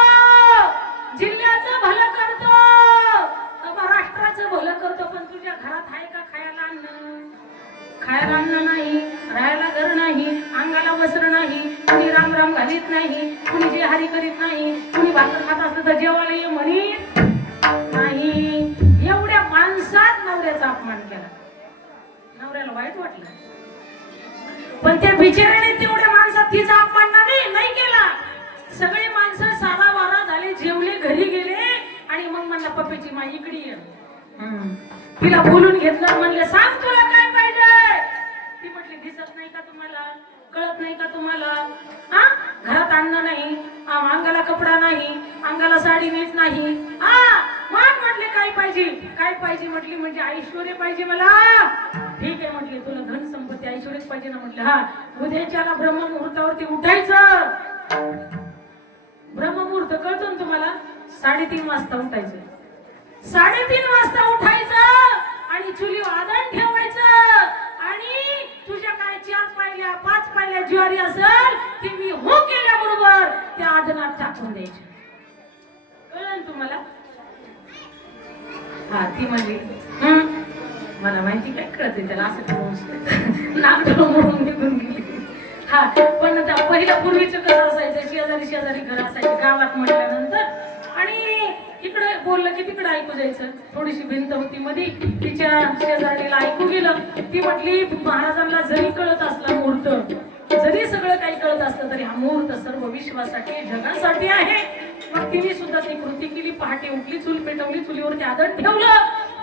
जिल्ह्याचं भलं करतो राष्ट्राचं भलं करतो पण तुझ्या घरात आहे का खायला अन्न नाही राहायला घर नाही अंगाला वस्त्र नाही कुणी राम राम घालीत नाही कुणी जे हरी करीत नाही कुणी भाकर खात असलं तर जेवायला ये म्हणीत नाही. एवढ्या माणसात नवऱ्याचा अपमान केला. नवऱ्याला वाईट वाटलं पण त्या बिचाऱ्याने तेवढ्या माणसात तिचा अपमान नाही केला. सगळे माणसं सारा वारा झाले जेवले घरी गेले आणि मग म्हणला पप्पीची माई इकडे ये. तिला बोलून घेतलं म्हणले सांग तुला काय पाहिजे. ती म्हटली दिसत नाही का तुम्हाला कळत नाही का तुम्हाला? हा, घरात अन्न नाही, अंगाला कपडा नाही, अंगाला साडी नीट नाही. मग म्हटले काय पाहिजे? काय पाहिजे म्हटली म्हणजे ऐश्वर्य पाहिजे मला. ठीक आहे म्हटले, तुला धन संपत्ती ऐश्वर्य पाहिजे ना. म्हटलं हा, उद्याच्याला ब्रह्ममुहूर्तावरती उठायचं. ब्रह्ममुहूर्त कळतो ना तुम्हाला? 3:30 वाजता उठायचं. 3:30 वाजता उठायचं आणि चुलीवर आदण ठेवायचं आणि तुझ्या काय 4 पायल्या 5 पायल्या ज्वारी असेल ती मी हो केल्याबरोबर त्या आदनात टाकून द्यायची. कळलं तुम्हाला? हा, ती म्हणली मला माहिती काय कळते त्याला असं करून नागडोळ म्हणून निघून गेली. हा, पण त्या पहिल्या पूर्वीचं कसं असायचं, शेजारी शेजारी घर असायचे गावात म्हटल्यानंतर आणि इकडे बोललं की तिकडे ऐकू जायचं. थोडीशी भिंत होती मध्ये, तिच्या शेजारीला ऐकू गेलं. ती म्हटली महाराजांना जरी कळत असला मुहूर्त, जरी सगळं काही कळत असलं तरी हा मुहूर्त सर्व विश्वासाठी जगासाठी आहे. मग तिने सुद्धा ती कृती केली. पहाटे उठली, चूल पेटवली, चुलीवरती आदण ठेवलं.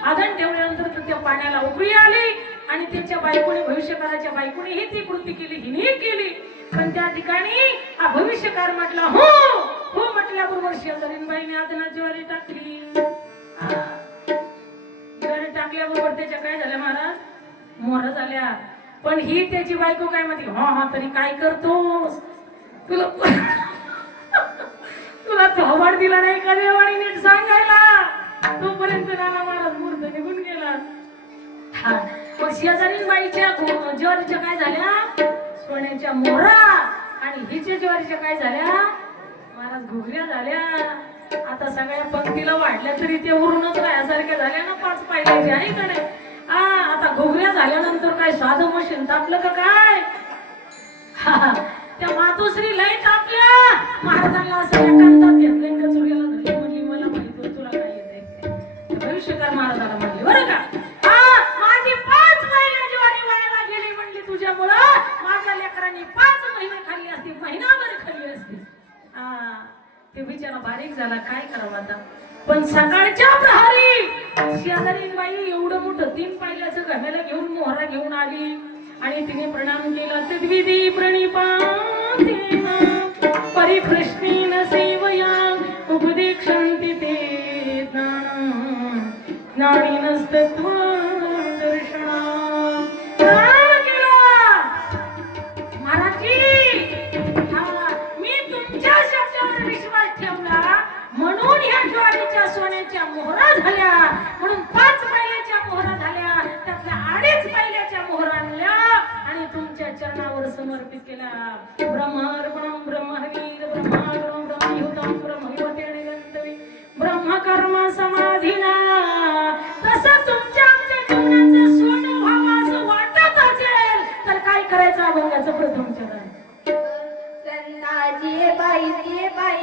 आदण ठेवल्यानंतर त्या पाण्याला उकळी आली आणि त्याच्या बायकोने, भविष्यकाराच्या बायकोने ती कृती केली, हिने केली. पण त्या ठिकाणी हा भविष्यकार म्हटला हो हो म्हटल्याबरोबर शेजारीनबाईने आदनात ज्वारी टाकली. ज्वारी टाकल्याबरोबर त्याच्या काय झाल्या महाराज? मोहरा झाल्या. पण ही त्याची बायको काय म्हणते, हा हा तरी काय करतोस? तुला तुला थोबाड दिला नाही का देवाने नीट सांगायला? तोपर्यंत नाना महाराज मूर्त निघून गेला. हा, मग शेजारीनबाईच्या ज्वारीच्या काय झाल्या? सोन्याच्या मोहरा. आणि हिच्या ज्वारीच्या काय झाल्या? महाराज घुगऱ्या झाल्या. आता सगळ्या पंक्तीला वाढल्या तरी ते उरूनच राहण्यासारख्या झाल्या ना 5 पायल्याच्या आहे का नाही? आता घुगऱ्या झाल्यानंतर काय साधं मशीन तापलं का काय? त्या मातोश्री लय तापल्या. महाराजांना असं एकांतात घेतलं का चुरीला धरली. म्हणली मला माहिती तुला काय येते. भविष्यकार महाराजाला म्हणले बरं का, माझी 5 महिने ज्वारी वायाला गेली म्हणली तुझ्यामुळं. माझ्या लेकरांनी 5 महिने खाल्ली असती, महिनाभर खाल्ली असती. ते बिचारा बारीक झाला, काय करावं आता. पण सकाळच्या प्रहरी शेजारीनबाई एवढं मोठं 3 पायल्याचं घाण्याला घेऊन मोहरा घेऊन आली आणि तिने प्रणाम केला. तद्विधी प्रणिपातेन परिप्रश्नेन सेवया उपदेक्षन्ति ते ज्ञानिनस्तत्त्वदर्शना. म्हणून ह्या ज्वारीच्या सोन्याच्या मोहरा झाल्या, म्हणून 5 पायल्याच्या मोहरा झाल्या, त्यातल्या 2.5 पायल्याच्या मोहरा आणल्या आणि तुमच्या चरणावर समर्पित केल्या. ब्रह्मार्पणं ब्रह्महवीर ब्रह्मार्पणं ब्रह्मयुतं ब्रह्मयुवतेने गंतवी ब्रह्मकर्म समाधीना. तसं तुमच्या आमच्या जीवनाचं सोनं व्हावं असं वाटत असेल तर काय करायचं? अभंगाचं प्रथम चरण. संताजी बाई संताजी बाई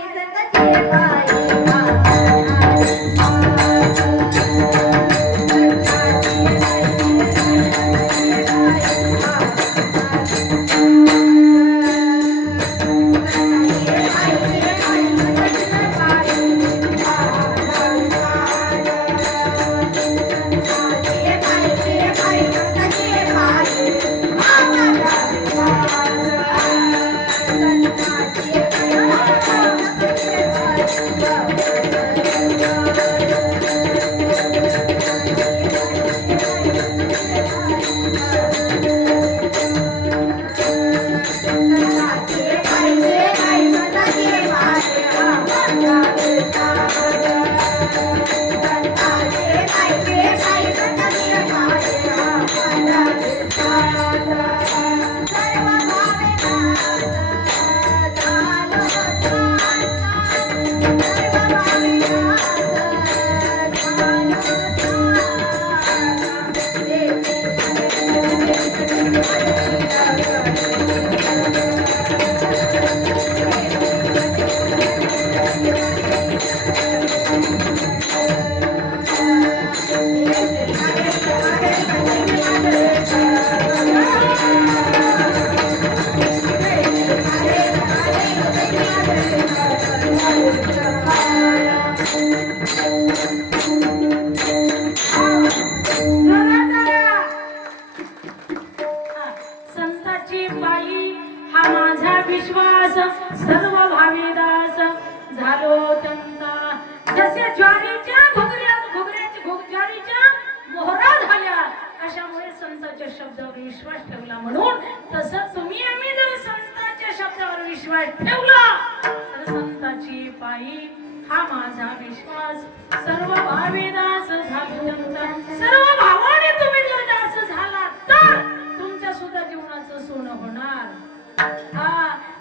विश्वास ठेवला तर संताची पायी हा माझा विश्वास सर्व भावे दास झाला सर्व भावाने तुम्ही जर दास झाला तर तुमच्या सुद्धा जीवनाचं सोनं होणार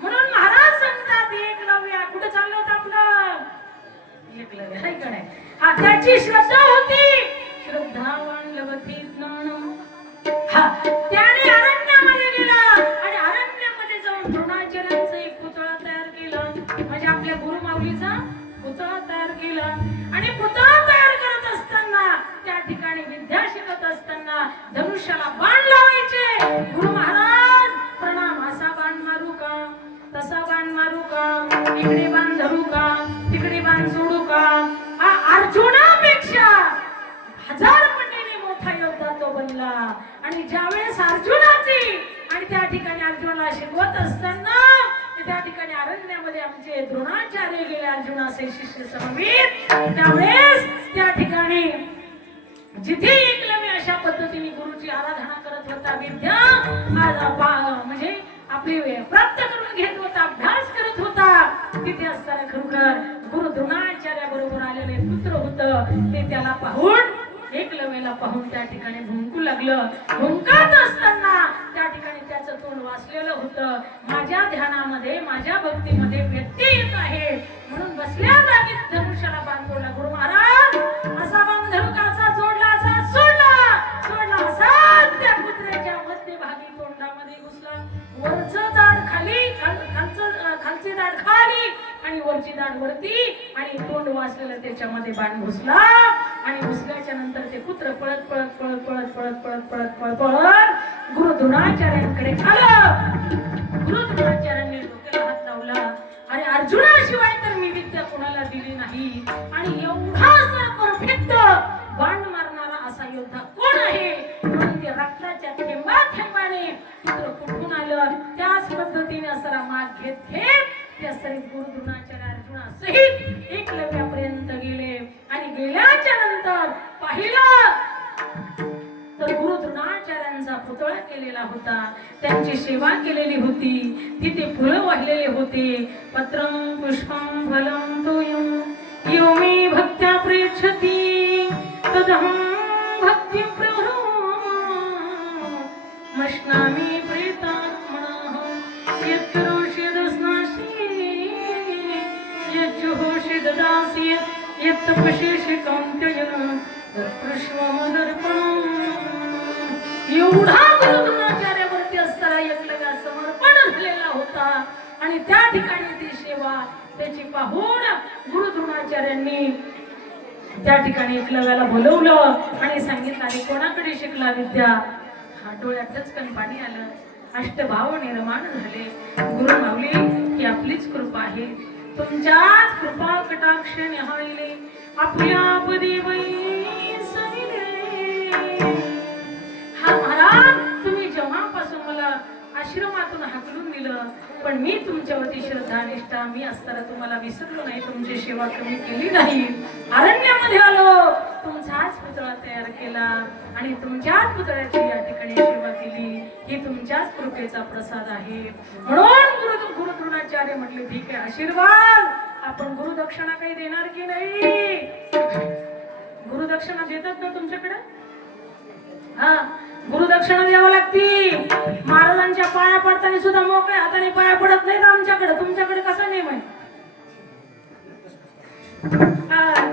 म्हणून महाराज सांगतात एकलव्य कुठे चाललं होतं आपलं एकलव्य आहे का नाही त्याची श्रद्धा होती श्रद्धावान लभते ज्ञान त्याने अरण्यामध्ये गेला आणि अरण्यामध्ये जाऊन द्रोणाचार्यांचा एक पुतळा तयार केला म्हणजे आपल्या गुरुमाऊलीचा पुतळा तयार केला आणि पुतळा तयार करत असताना त्या ठिकाणी विद्या शिकत असताना धनुष्याला बाण लावायचे गुरु महाराज प्रणाम असा बाण मारू का तसा बाण मारू का इकडे बाण धरू का तिकडे बाण सोडू का अर्जुनापेक्षा 1000 पटीने मोठा योद्धा तो बनला आणि ज्यावेळेस अर्जुनाची आणि त्या ठिकाणी अर्जुनाला शिकवत असताना त्या ठिकाणी अरण्यामध्ये आमचे द्रोणाचार्य गेले अर्जुनाचे शिष्य समवेत त्यावेळेस त्या ठिकाणी जिथे एकलव्य अशा पद्धतीने गुरुची आराधना करत होता विद्या म्हणजे आपली प्राप्त करून घेत होता अभ्यास करत होता तिथे असताना खरोखर गुरु द्रोणाचार्य बरोबर आलेले पुत्र होतं ते त्याला पाहून एकलव्याला पाहून त्या ठिकाणी भुंकू लागलं भुंकत असताना त्या ठिकाणी त्याचं तोंड वाचलेलं होतं माझ्या ध्यानामध्ये माझ्या भक्तीमध्ये व्यत्यय येत आहे म्हणून बसल्या जागीच धनुष्याला बाण तोडला गुरु महाराज असा बाण धनुकाचा जोडला असा सोडला असा त्या पुत्र्याच्या मध्यभागी तोंडामध्ये घुसला वरचं दाढ खाली खालची दाढ खाली आणि वरची दाढ वरती आणि तोंड वाचलेलं त्याच्यामध्ये बाण घुसला आणि घुसल्याच्या नंतर ते पुत्र पळत पळत पळत पळत पळत पळत पळत पळत पळत गुरु द्रोणाचार्यांकडे आलं गुरु द्रोणाचार्यांनी डोक्याला हात लावला आणि अर्जुनाशिवाय तर मी विद्या कोणाला दिली नाही आणि एवढा परफेक्ट बाण मारणारा असा योद्धा कोण आहे म्हणून ते रक्ताच्या थेंबाने पुत्र कुठून आलं त्याच पद्धतीने असरा माग घेत त्या सरीत गुरु द्रोणाचार्य अर्जुना सहित एकलव्यापर्यंत गेले आणि गेल्याच्या नंतर पाहिलं तर गुरु द्रोणाचार्यांचा पुतळा केलेला होता त्यांची सेवा केलेली होती तिथे फुलं वाहिलेले होते पत्रं पुष्पं फलं तोयं यो मे भक्त्या प्रेक्षति तदहं भक्तिं प्रभो मश्नामि प्रेतात्मनः यत्करोषि दस्नासि यज्जुहोषि ददासि यत्तपशेषि कौन्तेयः तत्पुष्पमदर्पणम् एवढा गुरु द्रोणाचार्यावरती असताना एकलव्या समर्पण झालेला होता आणि त्या ठिकाणी ती सेवा त्याची पाहून गुरु द्रोणाचार्यांनी त्या ठिकाणी एकलव्याला बोलवलं आणि सांगितलं आणि कोणाकडे शिकला विद्या डोळ्यात टचकन पाणी आलं अष्टभाव निर्माण झाले गुरु माऊली ही आपलीच कृपा आहे तुमच्याच कृपा कटाक्ष निहाळले आपल्या पदी हा महाराज तुम्ही जेव्हापासून मला आश्रमातून हाकलून दिलं पण मी तुमच्यावरती श्रद्धा निष्ठा मी असताना तुम्हाला विसरलो नाही तुमची सेवा कमी केली नाही अरण्यामध्ये आलो तुमचाच पुतळा तयार केला आणि तुमच्याच पुतळ्याची या ठिकाणी सेवा केली ही तुमच्याच कृपेचा प्रसाद आहे म्हणून गुरु द्रोणाचार्य म्हटले ठीक आहे आशीर्वाद आपण गुरुदक्षिणा काही देणार की नाही गुरुदक्षिणा देतात ना तुमच्याकडे हा गुरुदक्षिणा द्यावं लागती महाराजांच्या पाया पडताना सुद्धा मोकळ्या हाताने पाया पडत नाहीत आमच्याकडे तुमच्याकडे कसा नियम आहे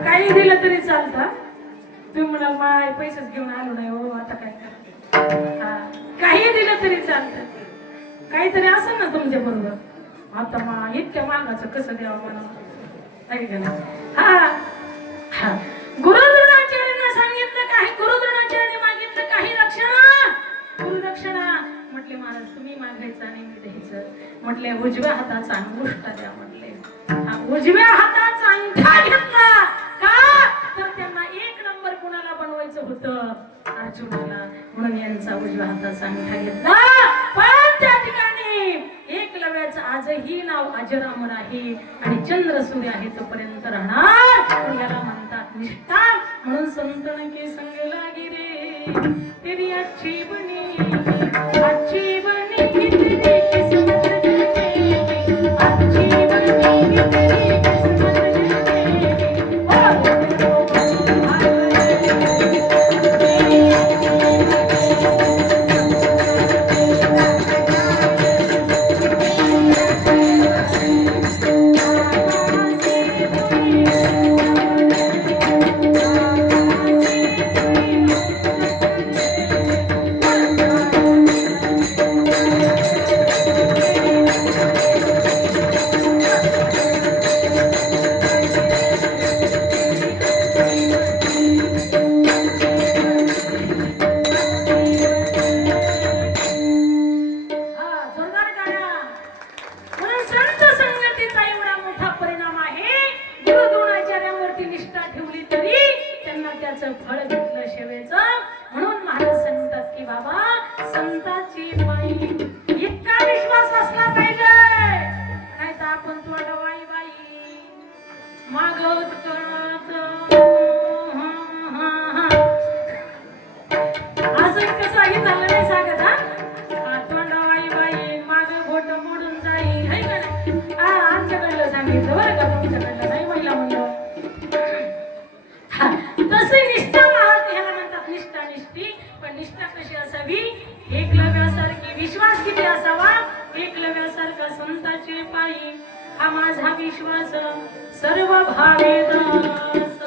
काही दिलं तरी चालतं तुम्ही म्हणाल माय पैसेच घेऊन आलो नाही हो आता काय करा काही दिलं तरी चालतं काहीतरी असेल ना तुमच्या बरोबर आता मा इतक्या मागाचं कसं द्यावं म्हणून हा गुरु द्रोणाचार्यांना सांगितलं काही गुरु द्रोणाचार्यांनी मागितलं काही रक्षणा गुरुदक्षिणा म्हटले महाराज तुम्ही मागायचं आणि मी द्यायचं म्हटले उजव्या हाताचा अंगुष्ठा द्या म्हटले उजव्या हाताचा अंगठा घेतला का तर त्यांना 1 नंबर कुणाला बनवायचं होतं अर्जुनाला म्हणून यांचा उजव्या हाताचा अंगठा घेतला पण त्या ठिकाणी एकलव्याचं आजही नाव अजरामर आहे आणि चंद्र सूर्य आहे तोपर्यंत राहणार याला म्हणतात निष्ठा म्हणून संतन के संग लागी रे तेरी अच्छी बनी कितनी समझ फळ घेतलं सेवेचं. म्हणून महाराज सांगतात की बाबा संताची पायी इतका विश्वास असला पाहिजे, नाही तर आपण थोडं वाई बाई मागवत करत असं कसंही झालं नाही सांगत. हा तोंडावाई बाई माग बोट मोडून जाईल है का नाही. आमच्याकडलं सांगितलं बरं का, तुमच्याकडलं नाही महिला म्हणलं. तसे निष्ठा महात ह्याला म्हणतात निष्ठा निष्ठी. पण निष्ठा कशी असावी, एकलव्यासारखी विश्वास किती असावा, एकलव्यासारखा संताचे पायी हा माझा विश्वास सर्व भावेदास.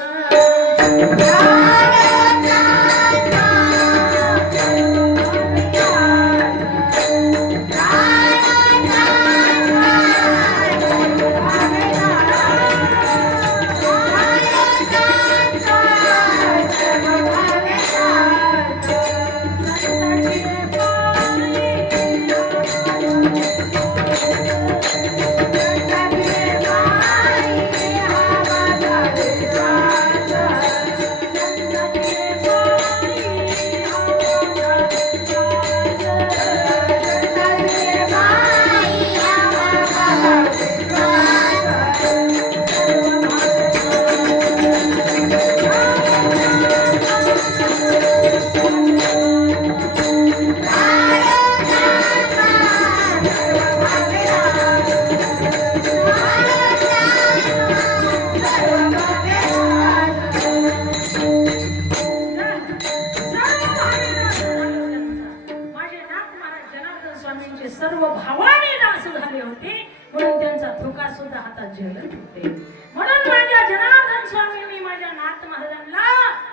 सर्व भावाने दास झाले होते, म्हणून त्यांचा धोका सुद्धा हातात झेलत होते. म्हणून माझ्या जनार्दन स्वामींनी माझ्या नाथ महाराजांना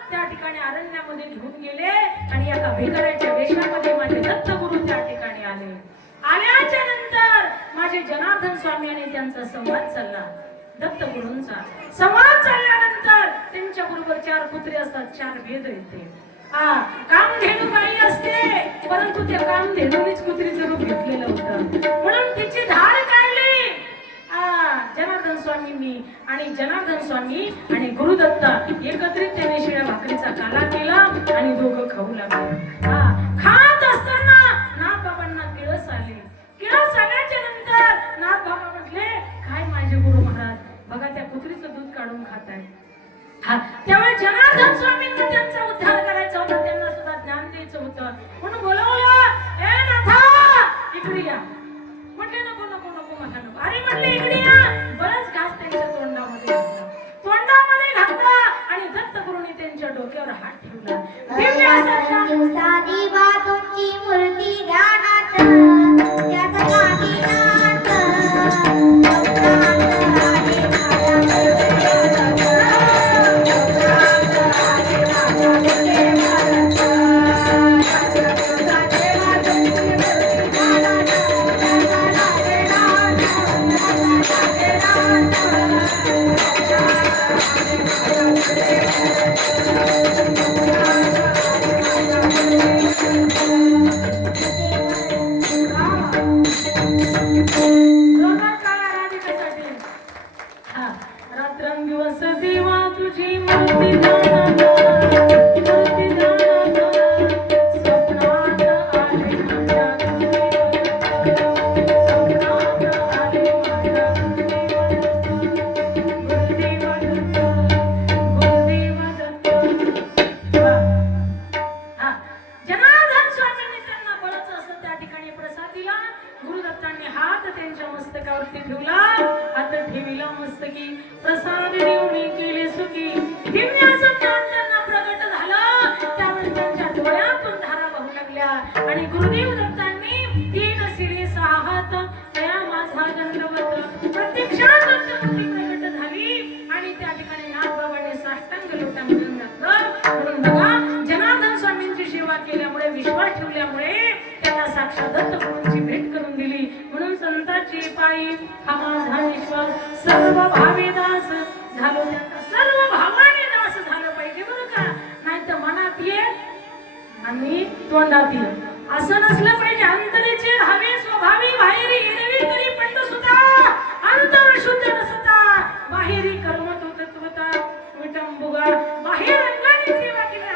त्या ठिकाणी अरण्यामध्ये घेऊन गेले आणि एका भिकाऱ्याच्या वेशामध्ये माझे दत्तगुरु त्या ठिकाणी आले. आल्याच्या नंतर माझे जनार्दन स्वामी आणि त्यांचा संवाद चालला. दत्तगुरूंचा संवाद चालल्यानंतर त्यांच्या बरोबर 4 पुत्रे असतात, 4 वेद येते. कामधेनू बाई असते, परंतु त्या कामधेनूनीच कुत्रीचं रूप घेतलेलं होतं. म्हणून तिची धाड काढली जनार्दन स्वामींनी. आणि जनार्दन स्वामी आणि गुरुदत्ता एकत्रित त्याने शिळ्या भाकरीचा काला केला आणि दोघं खाऊ लागले. खात असताना नाथबाबांना किळस आले. किळस आल्याच्या नंतर नाथबाबा म्हटले, काय माझे गुरु महाराज, बघा त्या कुत्रीचं दूध काढून खाताय. त्यामुळे जनार्दन स्वामींना त्यांचा उद्धार करायचा होता, त्यांना सुद्धा ज्ञान द्यायचं होतं. म्हणून बोलवलं, ए नाथा इकडे या. म्हटले नको नको नको म्हटलं नको. अरे म्हटले इकडे या. बरंच घास त्यांच्या तोंडामध्ये घातला, तोंडामध्ये घातला आणि दत्तगुरूंनी त्यांच्या डोक्यावर हात ठेवला. दिवसा दिवा तुमची मूर्ती ध्यानात, त्याचा काहीनाथ रात्रंदिवस देवा तुझी मूर्ती ध्यानात, मूर्ती ध्यानात, स्वप्नात आले माझ्या स्वप्नात आले माझ्या गुरुदेव दत्त, गुरुदेव दत्त. जनार्दन स्वामींनी त्यांना बळच असं त्या ठिकाणी प्रसाद दिला. गुरुदत्तांनी हात त्यांच्या मस्तकावरती ठेवला. हात ठेविला मस्तकी, प्रसाद देऊन केले सुखी. दिव्य असं ज्ञान त्यांना प्रगट झालं. त्यावेळी त्यांच्या डोळ्यातून धारा वाहू लागल्या आणि गुरुदेव दत्तांनी 3 शिरे 6 हात तया माझा दंडवत प्रत्यक्षात दत्तमूर्ती प्रगट झाली आणि त्या ठिकाणी नाथबाबांनी साष्टांग लोटांगण घातलं. म्हणून बघा, जनार्दन स्वामींची सेवा केल्यामुळे, विश्वास ठेवल्यामुळे त्यांना साक्षात दत्तगुरूंची भेट करून दिली. म्हणून संताची पायी हा माझा विश्वास सर्व भावे दास झालो. त्यांचा सर्व भावाने दास झालं पाहिजे बरं का, नाही तर मनात ये आणि तोंडात ये असं नसलं पाहिजे. अंतरेचे हवे स्वभावी, बाहेरी एरवी तरी पंड सुद्धा अंतर शुद्ध नसता, बाहेरी कर्मतो तत्वता विटंबुगा. बाहेर अंगाने सेवा केली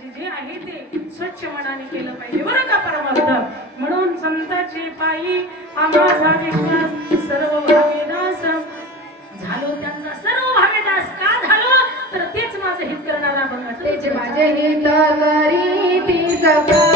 पाहिजे, जे आहे ते स्वच्छ मनाने केलं पाहिजे बरं का परमार्थ. म्हणून संतांचे पायी आम्हाचा विश्वास सर्व भावेदास झालो. त्यांचा सर्व भावेदास का झालो तर तेच माझं हित करणारा बनवायचं. तेच माझे हित करी ती जगा.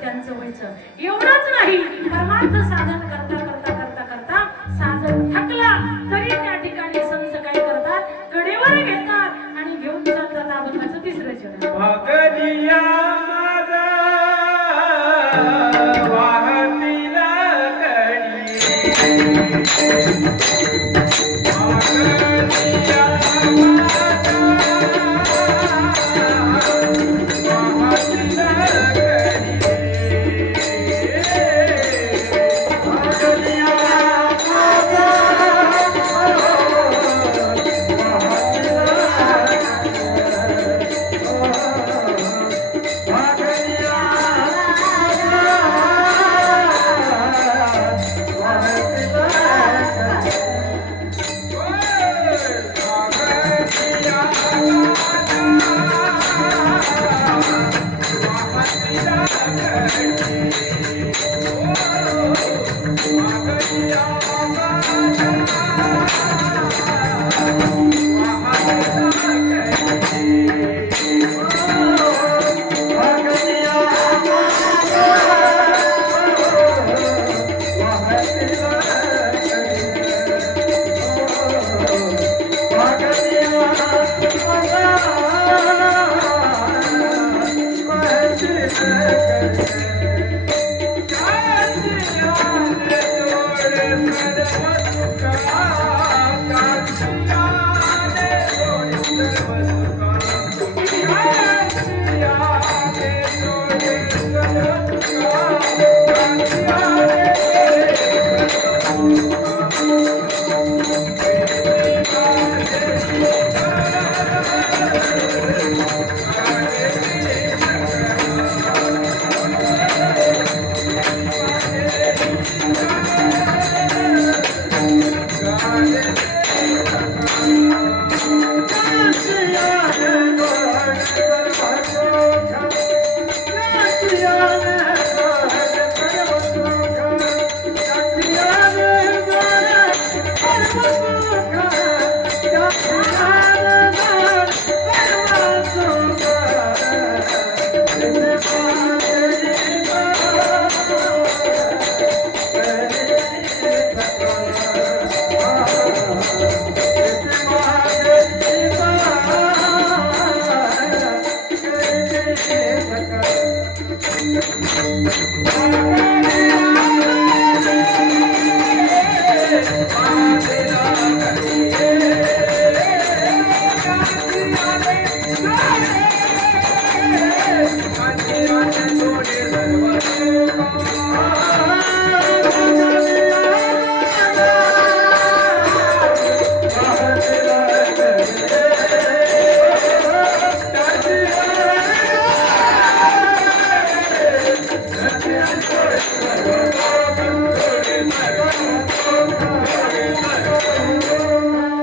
त्यांचं व्हायचं. एवढंच नाही, परमार्थ साधन करता करता करता करता साधन थकला तरी त्या ठिकाणी संत काय करतात, कडेवर घेतात आणि घेऊन चालतात अभंगाचं तिसरं चरण. भगदिया माझा वाहतीला कडी भगदिया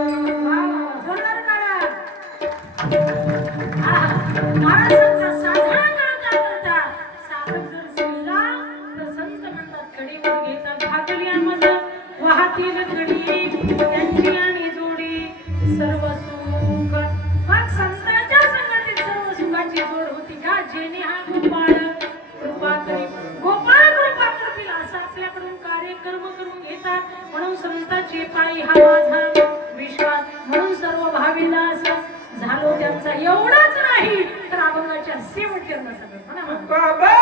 जोरदार टाळ्या. महाराजांचा साधारण काळ करता साधक जर शिरला तर संत म्हणतात कडीवर घेतात भाकलियांमध्ये वाहतील कडी त्यांची आणि जोडी सर्व सुख. मग संतांच्या संगतीत सर्व सुखाची जोड होती का जेणे हा गोपाळ कृपा करी गोपाळ कृपा करतील असं आपल्याकडून कार्य कर्म करून घेतात. म्हणून संतांची पायी हा माझा विश्वास. म्हणून सर्व भाविदास झालो त्यांचा एवढाच नाही तर अभंगाच्या शेवटच्या सगळं म्हणा. बाबा